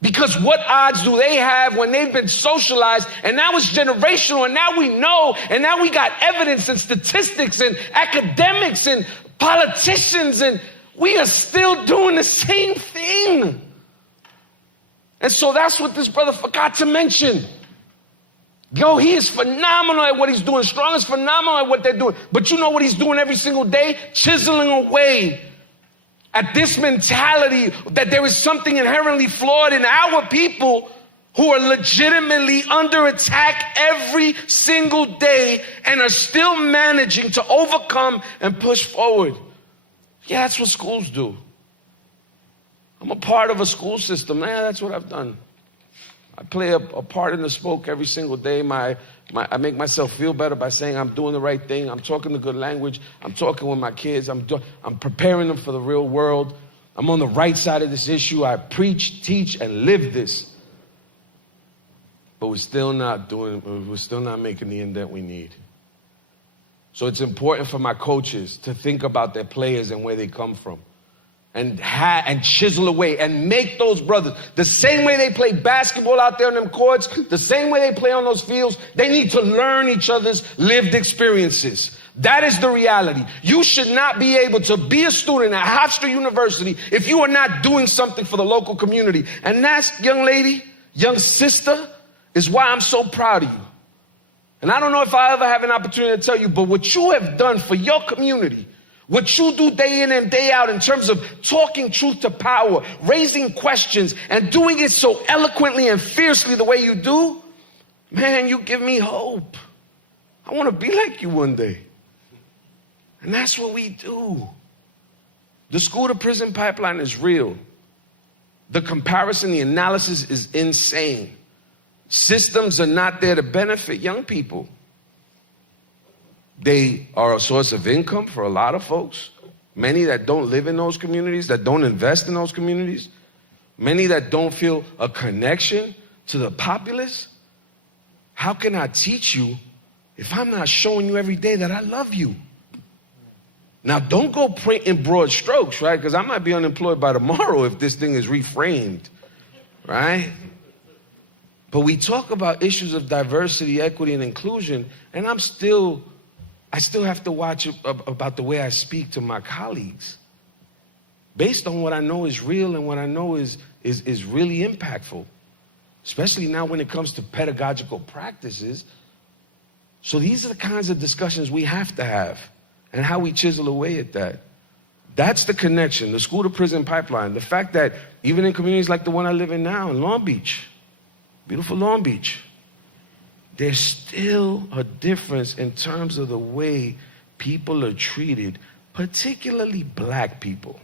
Because what odds do they have when they've been socialized and now it's generational and now we know and now we got evidence and statistics and academics and politicians and we are still doing the same thing. And so that's what this brother forgot to mention. Yo, he is phenomenal at what he's doing. Strong is phenomenal at what they're doing. But you know what he's doing every single day? Chiseling away at this mentality that there is something inherently flawed in our people who are legitimately under attack every single day and are still managing to overcome and push forward. Yeah, that's what schools do. I'm a part of a school system. That's what I've done. I play a part in the smoke every single day. I make myself feel better by saying I'm doing the right thing. I'm talking the good language. I'm talking with my kids. I'm preparing them for the real world. I'm on the right side of this issue. I preach, teach, and live this. But we're still not making the indent we need. So it's important for my coaches to think about their players and where they come from. And chisel away and make those brothers. The same way they play basketball out there on them courts, the same way they play on those fields, they need to learn each other's lived experiences. That is the reality. You should not be able to be a student at Hofstra University if you are not doing something for the local community. And that, young lady, young sister, is why I'm so proud of you. And I don't know if I ever have an opportunity to tell you, but what you have done for your community, what you do day in and day out in terms of talking truth to power, raising questions, and doing it so eloquently and fiercely the way you do, man, you give me hope. I want to be like you one day. And that's what we do. The school to prison pipeline is real. The comparison, the analysis is insane. Systems are not there to benefit young people. They are a source of income for a lot of folks. Many that don't live in those communities, that don't invest in those communities. Many that don't feel a connection to the populace. How can I teach you if I'm not showing you every day that I love you? Now, don't go print in broad strokes, right? Because I might be unemployed by tomorrow if this thing is reframed, right? But we talk about issues of diversity, equity, and inclusion, and I still have to watch about the way I speak to my colleagues based on what I know is real and what I know is really impactful, especially now when it comes to pedagogical practices. So these are the kinds of discussions we have to have and how we chisel away at that. That's the connection, the school to prison pipeline. The fact that even in communities like the one I live in now, in Long Beach, beautiful Long Beach, there's still a difference in terms of the way people are treated, particularly black people.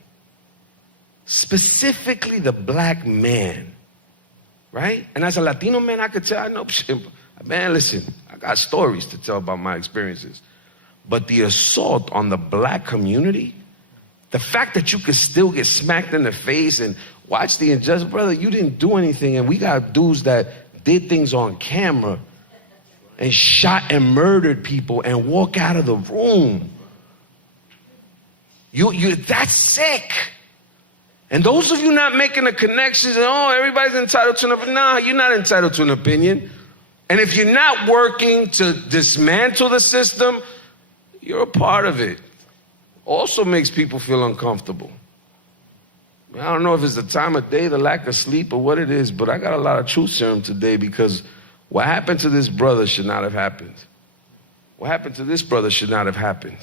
Specifically the black man, right? And as a Latino man, I could tell, I know, man, listen, I got stories to tell about my experiences. But the assault on the black community, the fact that you could still get smacked in the face and watch the injustice, brother, you didn't do anything. And we got dudes that did things on camera and shot and murdered people and walk out of the room. That's sick. And those of you not making the connections, and everybody's entitled to an opinion. Nah, you're not entitled to an opinion. And if you're not working to dismantle the system, you're a part of it. Also makes people feel uncomfortable. I don't know if it's the time of day, the lack of sleep, or what it is, but I got a lot of truth serum today, because what happened to this brother should not have happened. What happened to this brother should not have happened.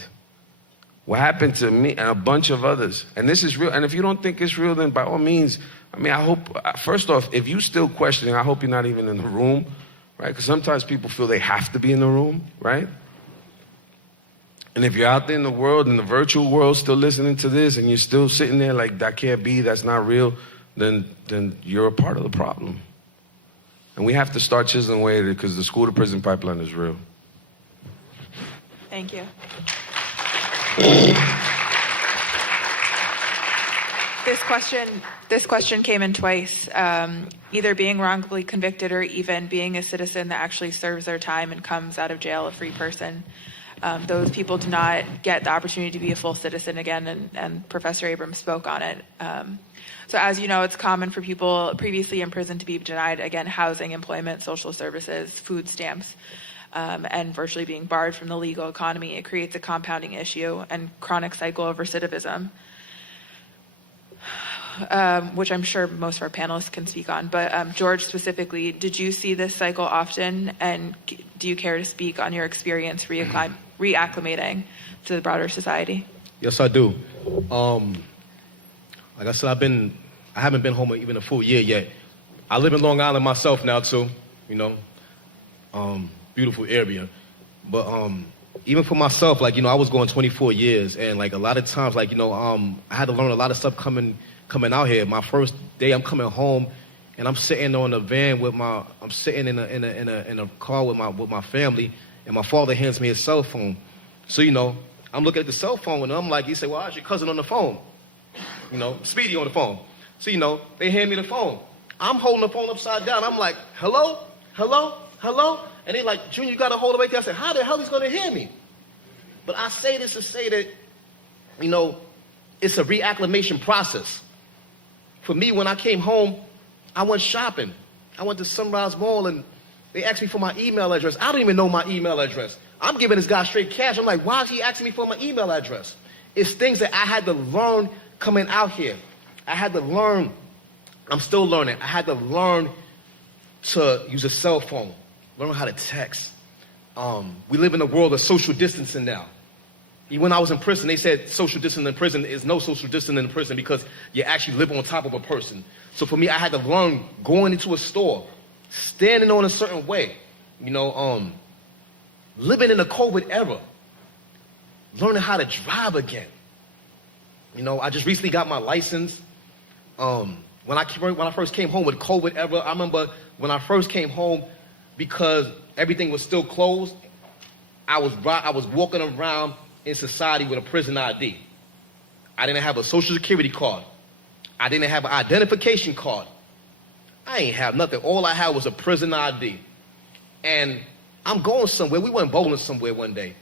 What happened to me and a bunch of others. And this is real. And if you don't think it's real, then by all means, I hope, first off, if you still questioning, I hope you're not even in the room, right? Because sometimes people feel they have to be in the room, right? And if you're out there in the world, in the virtual world, still listening to this, and you're still sitting there like, that can't be, that's not real, then you're a part of the problem. And we have to start chiseling away at it, because the school to prison pipeline is real. Thank you. This question came in twice, either being wrongfully convicted or even being a citizen that actually serves their time and comes out of jail a free person. Those people do not get the opportunity to be a full citizen again, and Professor Abrams spoke on it. So as you know, it's common for people previously in prison to be denied, again, housing, employment, social services, food stamps, and virtually being barred from the legal economy. It creates a compounding issue and chronic cycle of recidivism, which I'm sure most of our panelists can speak on. But George specifically, did you see this cycle often? And do you care to speak on your experience reacclimating to the broader society? Yes, I do. Like I said, I haven't been home even a full year yet. I live in Long Island myself now too, beautiful area. But even for myself, I was going 24 years, and a lot of times, I had to learn a lot of stuff coming out here. My first day, I'm coming home, and I'm sitting on a van I'm sitting in a car with my family, and my father hands me his cell phone. So I'm looking at the cell phone, and I'm like, he said, well, how's your cousin on the phone? Speedy on the phone. So they hand me the phone. I'm holding the phone upside down. I'm like, hello, hello, hello. And they like, Junior, you got to hold it right there. I said, how the hell he's going to hear me? But I say this to say that, it's a reacclimation process. For me, when I came home, I went shopping. I went to Sunrise Mall, and they asked me for my email address. I don't even know my email address. I'm giving this guy straight cash. I'm like, why is he asking me for my email address? It's things that I had to learn coming out here. I had to learn. I'm still learning. I had to learn to use a cell phone, learn how to text. We live in a world of social distancing now. Even when I was in prison, they said social distancing in prison is no social distancing in prison because you actually live on top of a person. So for me, I had to learn going into a store, standing on a certain way, living in the COVID era, learning how to drive again. I just recently got my license. When I first came home with COVID era, I remember when I first came home, because everything was still closed, I was walking around in society with a prison ID. I didn't have a social security card. I didn't have an identification card. I ain't have nothing. All I had was a prison ID. And I'm going somewhere. We went bowling somewhere one day.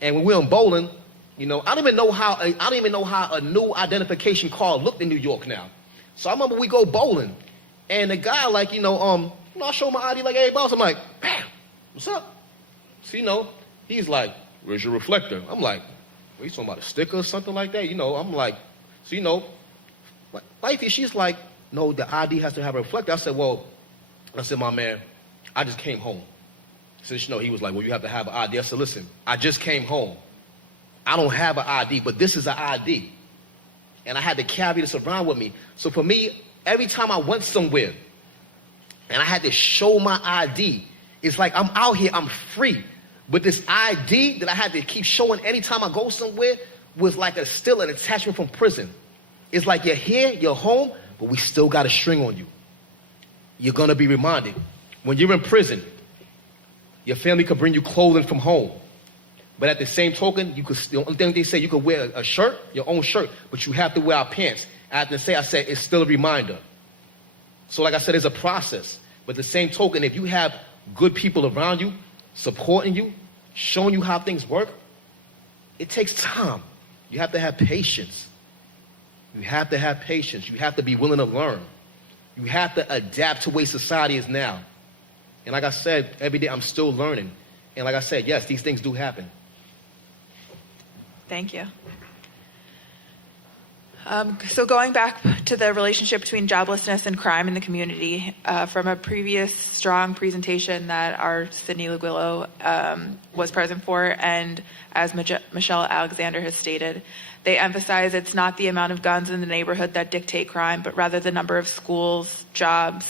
And when we went bowling, I don't even know how a new identification card looked in New York now. So I remember we go bowling, and the guy I show my ID like everybody else. I'm like, bam, what's up? So he's like, where's your reflector? I'm like, what, you talking about a sticker or something like that? I'm like, so wifey, she's like, no, the ID has to have a reflector. I said, my man, I just came home. So he was like, well, you have to have an ID. I said, listen, I just came home. I don't have an ID, but this is an ID. and I had to carry this around with me. So for me, every time I went somewhere and I had to show my ID, it's like I'm out here, I'm free. But this ID that I had to keep showing anytime I go somewhere was like still an attachment from prison. It's like you're here, you're home, but we still got a string on you. You're gonna be reminded. When you're in prison, your family could bring you clothing from home. But at the same token, the only thing they say, you could wear a shirt, your own shirt, but you have to wear our pants. I said, it's still a reminder. So like I said, it's a process. But the same token, if you have good people around you, supporting you, showing you how things work, it takes time. You have to have patience. You have to have patience. You have to be willing to learn. You have to adapt to the way society is now. And like I said, every day I'm still learning. And like I said, yes, these things do happen. Thank you. So going back to the relationship between joblessness and crime in the community, from a previous strong presentation that our Sydney Leguillo was present for, and as Michelle Alexander has stated, they emphasize it's not the amount of guns in the neighborhood that dictate crime, but rather the number of schools, jobs,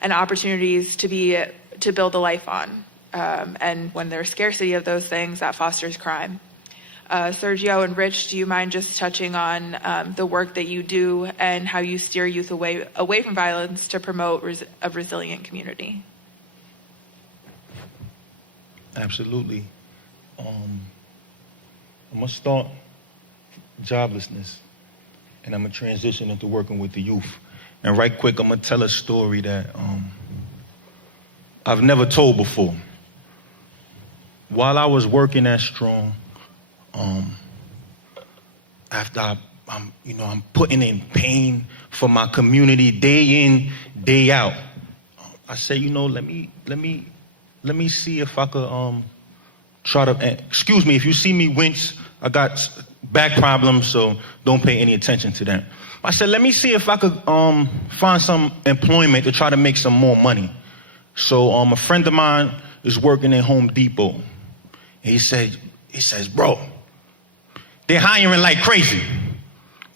and opportunities to build a life on. And when there's scarcity of those things, that fosters crime. Sergio and Rich, do you mind just touching on the work that you do and how you steer youth away from violence to promote a resilient community? Absolutely. I'm going to start joblessness, and I'm going to transition into working with the youth. And right quick, I'm going to tell a story that I've never told before. While I was working at Strong, after I'm putting in pain for my community day in, day out, I said, let me see if I could try to, excuse me, if you see me wince, I got back problems, so don't pay any attention to that. I said, let me see if I could find some employment to try to make some more money. So a friend of mine is working at Home Depot. He says, bro, they're hiring like crazy,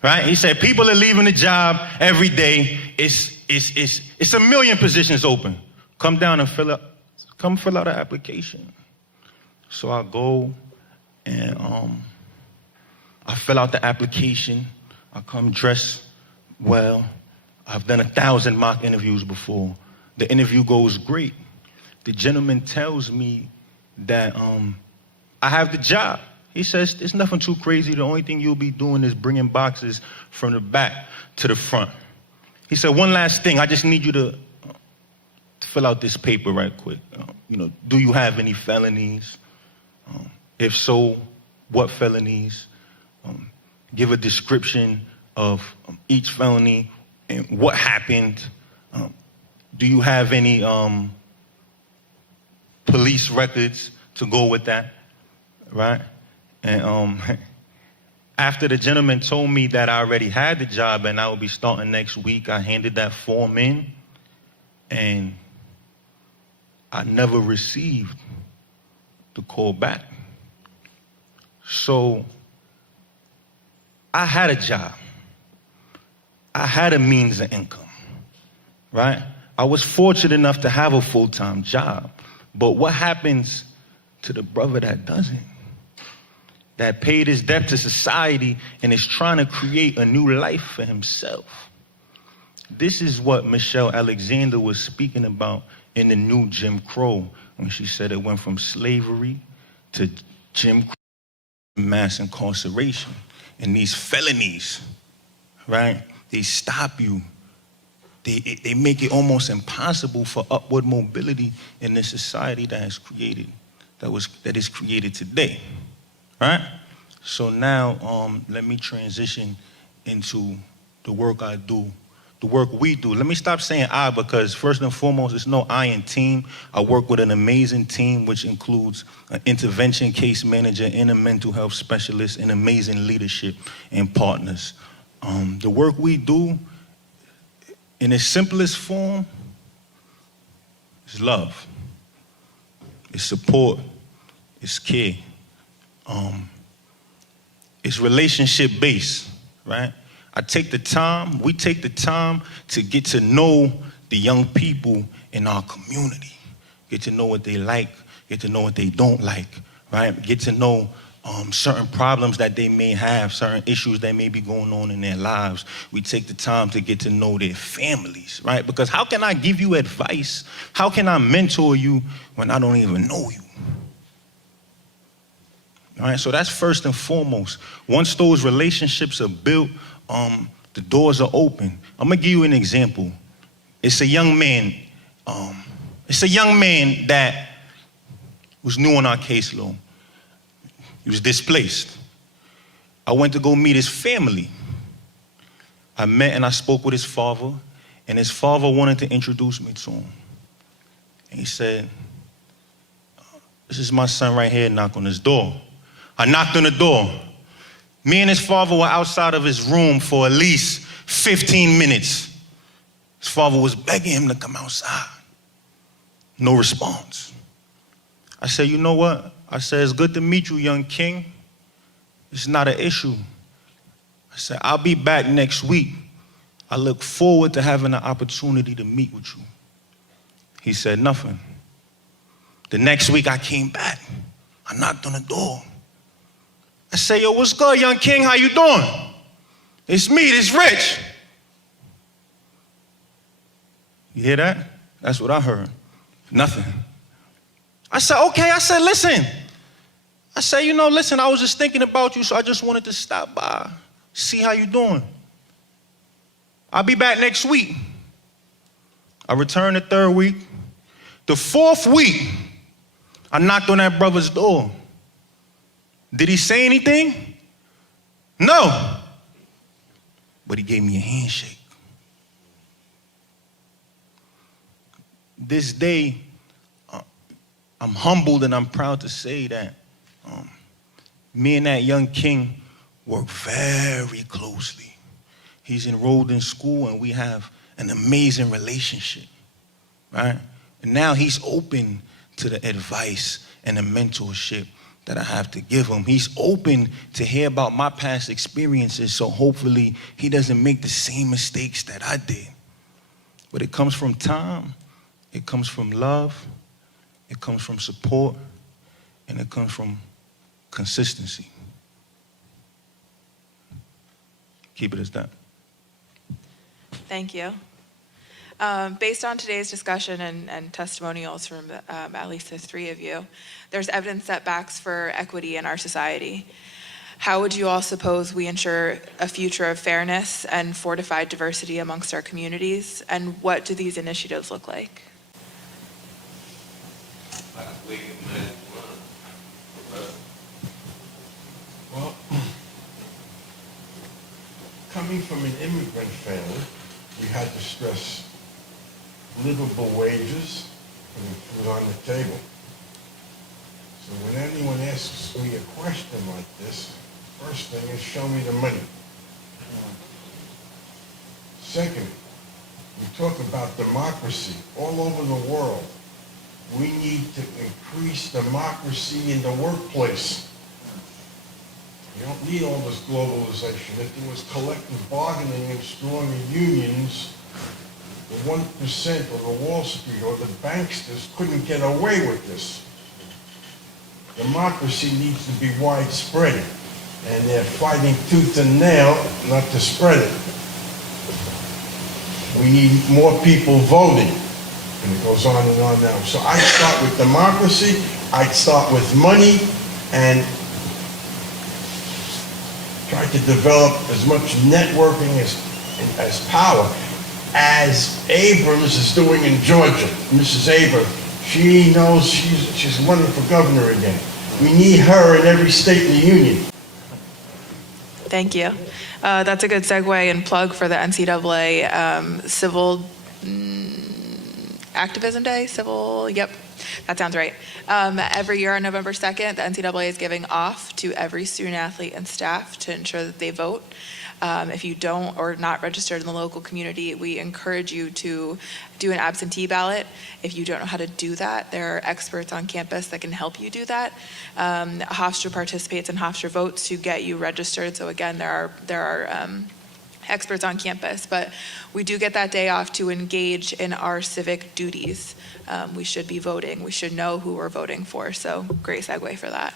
right? He said, people are leaving the job every day. It's a million positions open. Come down and fill out an application. So I go and I fill out the application. I come dressed well. I've done 1,000 mock interviews before. The interview goes great. The gentleman tells me that I have the job. He says, it's nothing too crazy. The only thing you'll be doing is bringing boxes from the back to the front. He said, one last thing. I just need you to fill out this paper right quick. Do you have any felonies? If so, what felonies? Give a description of each felony and what happened. Do you have any police records to go with that? Right? And after the gentleman told me that I already had the job and I would be starting next week, I handed that form in, and I never received the call back. So I had a job. I had a means of income, right? I was fortunate enough to have a full-time job. But what happens to the brother that doesn't? That paid his debt to society and is trying to create a new life for himself. This is what Michelle Alexander was speaking about in the new Jim Crow, when she said it went from slavery to Jim Crow, mass incarceration. And these felonies, right, they stop you. They make it almost impossible for upward mobility in the society that is created today. Right? So now, let me transition into the work I do, the work we do. Let me stop saying I, because first and foremost, it's no I in team. I work with an amazing team, which includes an intervention case manager and a mental health specialist and amazing leadership and partners. The work we do, in its simplest form, is love, it's support, it's care. It's relationship based, right? we take the time to get to know the young people in our community. Get to know what they like, get to know what they don't like, right? Get to know certain problems that they may have, certain issues that may be going on in their lives. We take the time to get to know their families, right? Because how can I give you advice? How can I mentor you when I don't even know you? All right, so that's first and foremost. Once those relationships are built, the doors are open. I'm gonna give you an example. It's a young man that was new on our caseload. He was displaced. I went to go meet his family. I met and I spoke with his father, and his father wanted to introduce me to him. And he said, this is my son right here, knock on his door. I knocked on the door. Me and his father were outside of his room for at least 15 minutes. His father was begging him to come outside. No response. I said, you know what? I said, it's good to meet you, young king. It's not an issue. I said, I'll be back next week. I look forward to having the opportunity to meet with you. He said nothing. The next week I came back. I knocked on the door. I said, yo, what's good, young king? How you doing? It's me, it's Rich. You hear that? That's what I heard. Nothing. I said, okay. I said, listen. I said, listen, I was just thinking about you, so I just wanted to stop by, see how you doing. I'll be back next week. I returned the third week. The fourth week, I knocked on that brother's door. Did he say anything? No. But he gave me a handshake. This day, I'm humbled and I'm proud to say that me and that young king work very closely. He's enrolled in school and we have an amazing relationship, right? And now he's open to the advice and the mentorship that I have to give him. He's open to hear about my past experiences, so hopefully he doesn't make the same mistakes that I did. But it comes from time, it comes from love, it comes from support, and it comes from consistency. Keep it as that. Thank you. Based on today's discussion and testimonials from at least the three of you, there's evident setbacks for equity in our society. How would you all suppose we ensure a future of fairness and fortified diversity amongst our communities? And what do these initiatives look like? Well, coming from an immigrant family, we had to stress livable wages and food on the table. So when anyone asks me a question like this, first thing is show me the money. Second, we talk about democracy all over the world. We need to increase democracy in the workplace. You don't need all this globalization. If there was collective bargaining and stronger unions, the 1% or the Wall Street or the banksters couldn't get away with this. Democracy needs to be widespread, and they're fighting tooth and nail not to spread it. We need more people voting, and it goes on and on now. So I'd start with democracy, I'd start with money, and try to develop as much networking as power as Abrams is doing in Georgia. Mrs. Abrams, she knows she's running for governor again. We need her in every state in the union. Thank you. That's a good segue and plug for the NCAA Civil Activism Day. Yep, that sounds right. Every year on November 2nd, the NCAA is giving off to every student athlete and staff to ensure that they vote. If you don't or not registered in the local community, we encourage you to do an absentee ballot. If you don't know how to do that, there are experts on campus that can help you do that. Hofstra participates in Hofstra Votes to get you registered. So again, there are experts on campus, but we do get that day off to engage in our civic duties. We should be voting. We should know who we're voting for. So great segue for that.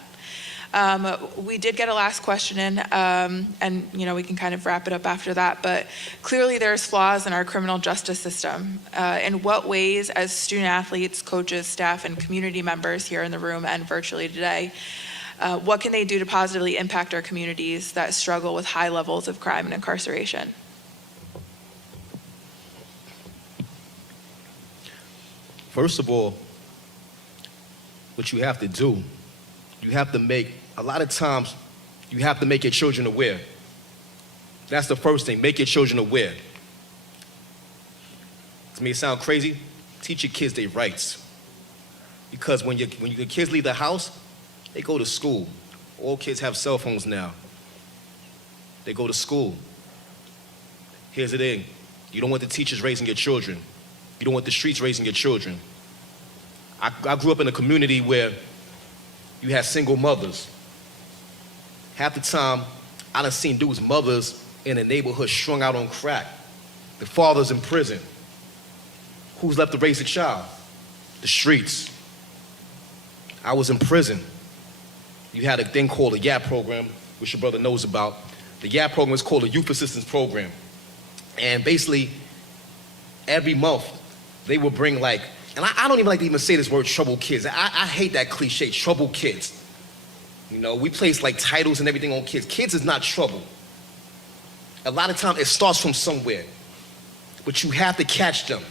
We did get a last question in, and we can kind of wrap it up after that, but clearly there's flaws in our criminal justice system. In what ways, as student athletes, coaches, staff, and community members here in the room and virtually today, what can they do to positively impact our communities that struggle with high levels of crime and incarceration? First of all, what you have to do, you have to make, a lot of times, you have to make your children aware. That's the first thing, make your children aware. This may sound crazy, teach your kids their rights. Because when your kids leave the house, they go to school. All kids have cell phones now. They go to school. Here's the thing, you don't want the teachers raising your children. You don't want the streets raising your children. I grew up in a community where you had single mothers. Half the time, I done seen dudes' mothers in the neighborhood strung out on crack. The father's in prison. Who's left to raise the child? The streets. I was in prison. You had a thing called a YAP program, which your brother knows about. The YAP program is called a Youth Assistance Program. And basically, every month, they would bring like, and I don't even like to even say this word, troubled kids. I hate that cliche, troubled kids. We place like titles and everything on kids. Kids is not trouble. A lot of times it starts from somewhere, but you have to catch them.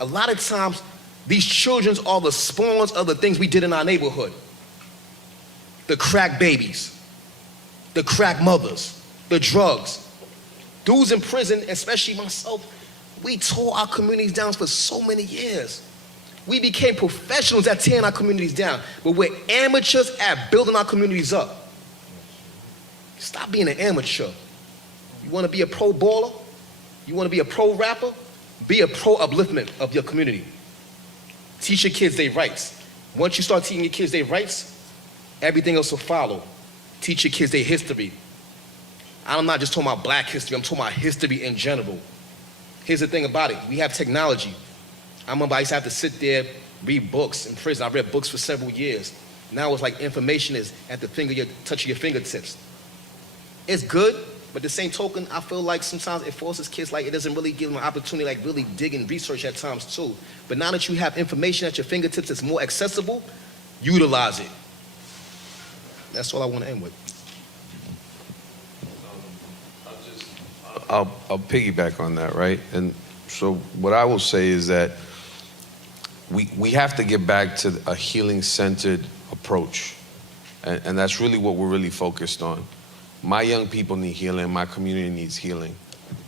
A lot of times these children are the spawns of the things we did in our neighborhood. The crack babies, the crack mothers, the drugs. Dudes in prison, especially myself, we tore our communities down for so many years. We became professionals at tearing our communities down, but we're amateurs at building our communities up. Stop being an amateur. You want to be a pro baller? You want to be a pro rapper? Be a pro upliftment of your community. Teach your kids their rights. Once you start teaching your kids their rights, everything else will follow. Teach your kids their history. I'm not just talking about black history, I'm talking about history in general. Here's the thing about it, we have technology. I remember I used to have to sit there, read books in prison. I read books for several years. Now it's like information is at the touch of your fingertips. It's good, but the same token, I feel like sometimes it forces kids, like it doesn't really give them an opportunity, like really dig and research at times too. But now that you have information at your fingertips that's more accessible, utilize it. That's all I want to end with. I'll piggyback on that, right? And so what I will say is that we have to get back to a healing-centered approach. And that's really what we're really focused on. My young people need healing, my community needs healing.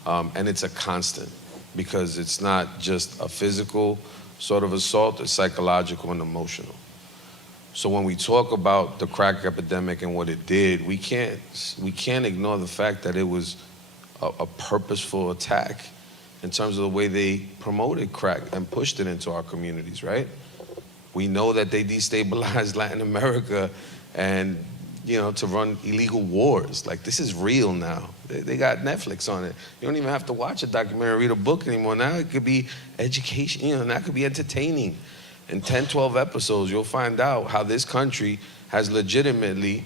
And it's a constant, because it's not just a physical sort of assault, it's psychological and emotional. So when we talk about the crack epidemic and what it did, we can't ignore the fact that it was a purposeful attack in terms of the way they promoted crack and pushed it into our communities, right? We know that they destabilized Latin America and, to run illegal wars. Like, this is real now. They got Netflix on it. You don't even have to watch a documentary or read a book anymore. Now it could be education, that could be entertaining. In 10, 12 episodes, you'll find out how this country has legitimately,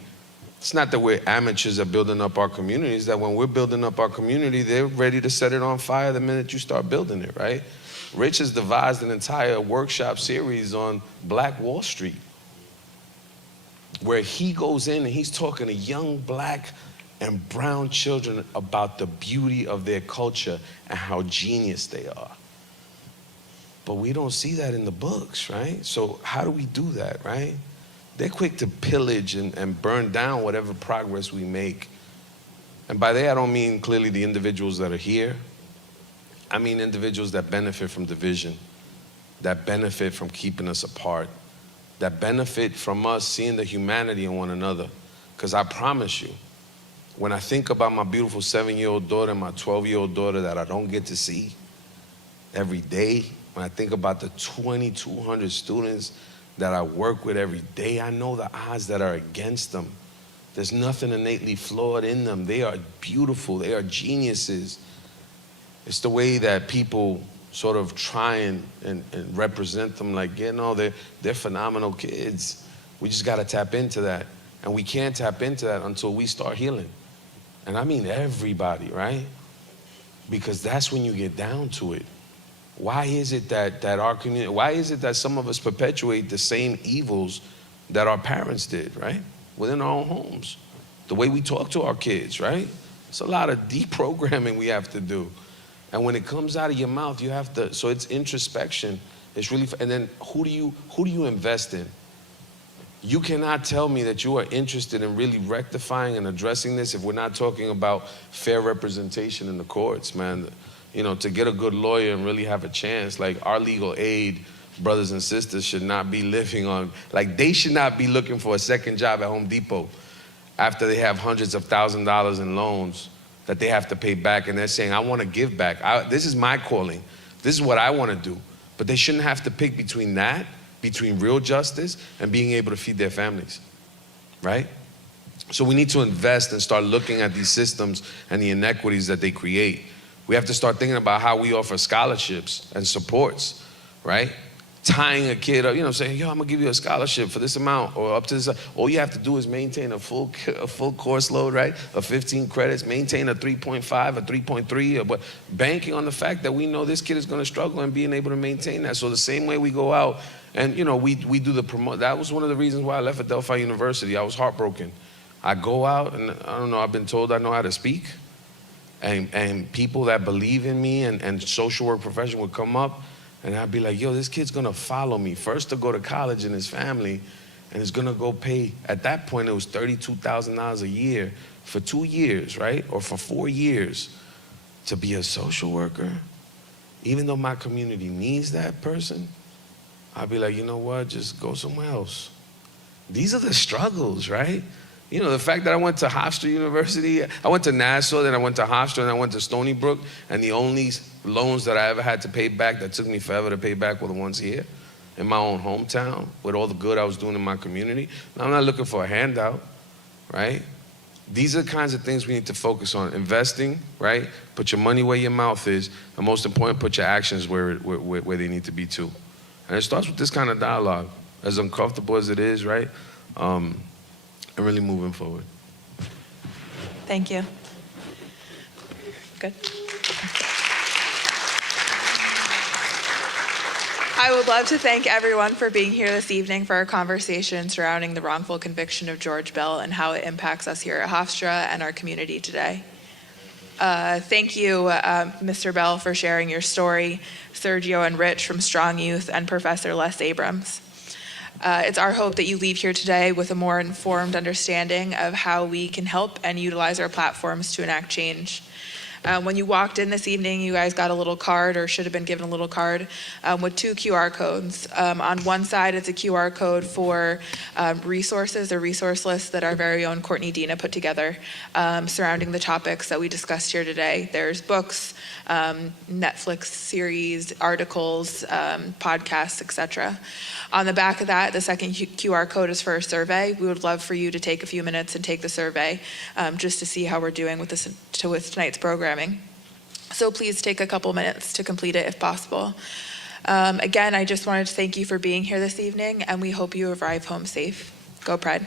it's not that we're amateurs at building up our communities, that when we're building up our community, they're ready to set it on fire the minute you start building it, right? Rich has devised an entire workshop series on Black Wall Street, where he goes in and he's talking to young black and brown children about the beauty of their culture and how genius they are. But we don't see that in the books, right? So how do we do that, right? They're quick to pillage and burn down whatever progress we make. And by that, I don't mean clearly the individuals that are here. I mean individuals that benefit from division, that benefit from keeping us apart, that benefit from us seeing the humanity in one another. Because I promise you, when I think about my beautiful 7-year-old daughter and my 12-year-old daughter that I don't get to see every day, when I think about the 2,200 students that I work with every day, I know the odds that are against them. There's nothing innately flawed in them. They are beautiful. They are geniuses. It's the way that people sort of try and represent them like, you know, they're phenomenal kids. We just got to tap into that. And we can't tap into that until we start healing. And I mean everybody, right? Because that's when you get down to it. Why is it that our community, why is it that some of us perpetuate the same evils that our parents did, right? Within our own homes. The way we talk to our kids, right? It's a lot of deprogramming we have to do. And when it comes out of your mouth, you have to, so it's introspection. It's really, and then who do you invest in? You cannot tell me that you are interested in really rectifying and addressing this if we're not talking about fair representation in the courts, man. You know, to get a good lawyer and really have a chance, like our legal aid brothers and sisters should not be living on, like they should not be looking for a second job at Home Depot after they have hundreds of $1,000s in loans that they have to pay back, and they're saying, I want to give back. This is my calling. This is what I want to do. But they shouldn't have to pick between that, between real justice and being able to feed their families, right? So we need to invest and start looking at these systems and the inequities that they create. We have to start thinking about how we offer scholarships and supports, right? Tying a kid up, you know, saying, yo, I'm gonna give you a scholarship for this amount or up to this. All you have to do is maintain a full course load, right? Of 15 credits, maintain a 3.5, a 3.3, but banking on the fact that we know this kid is gonna struggle and being able to maintain that. So the same way we go out and, you know, we do the promote. That was one of the reasons why I left Adelphi University. I was heartbroken. I go out and I don't know, I've been told I know how to speak. And people that believe in me and social work profession would come up and I'd be like, yo, this kid's gonna follow me first to go to college and his family, and is gonna go pay, at that point it was $32,000 a year for 2 years, right? Or for 4 years to be a social worker. Even though my community needs that person, I'd be like, you know what, just go somewhere else. These are the struggles, right? You know, the fact that I went to Hofstra University, I went to Nassau, then I went to Hofstra, and I went to Stony Brook, and the only loans that I ever had to pay back that took me forever to pay back were the ones here in my own hometown with all the good I was doing in my community. Now, I'm not looking for a handout, right? These are the kinds of things we need to focus on. Investing, right? Put your money where your mouth is, and most important, put your actions where they need to be too. And it starts with this kind of dialogue, as uncomfortable as it is, right? And really moving forward. Thank you. Good. I would love to thank everyone for being here this evening for our conversation surrounding the wrongful conviction of George Bell and how it impacts us here at Hofstra and our community today. Thank you, Mr. Bell, for sharing your story, Sergio and Rich from Strong Youth, and Professor Les Abrams. It's our hope that you leave here today with a more informed understanding of how we can help and utilize our platforms to enact change. When you walked in this evening, you guys got a little card, or should have been given a little card, with 2 QR codes. On one side, it's a QR code for resources, a resource list that our very own Courtney Dina put together surrounding the topics that we discussed here today. There's books, Netflix series, articles, podcasts, etc. On the back of that, the second QR code is for a survey. We would love for you to take a few minutes and take the survey just to see how we're doing with tonight's programming. So please take a couple minutes to complete it if possible. Again, I just wanted to thank you for being here this evening, and we hope you arrive home safe. Go Pride.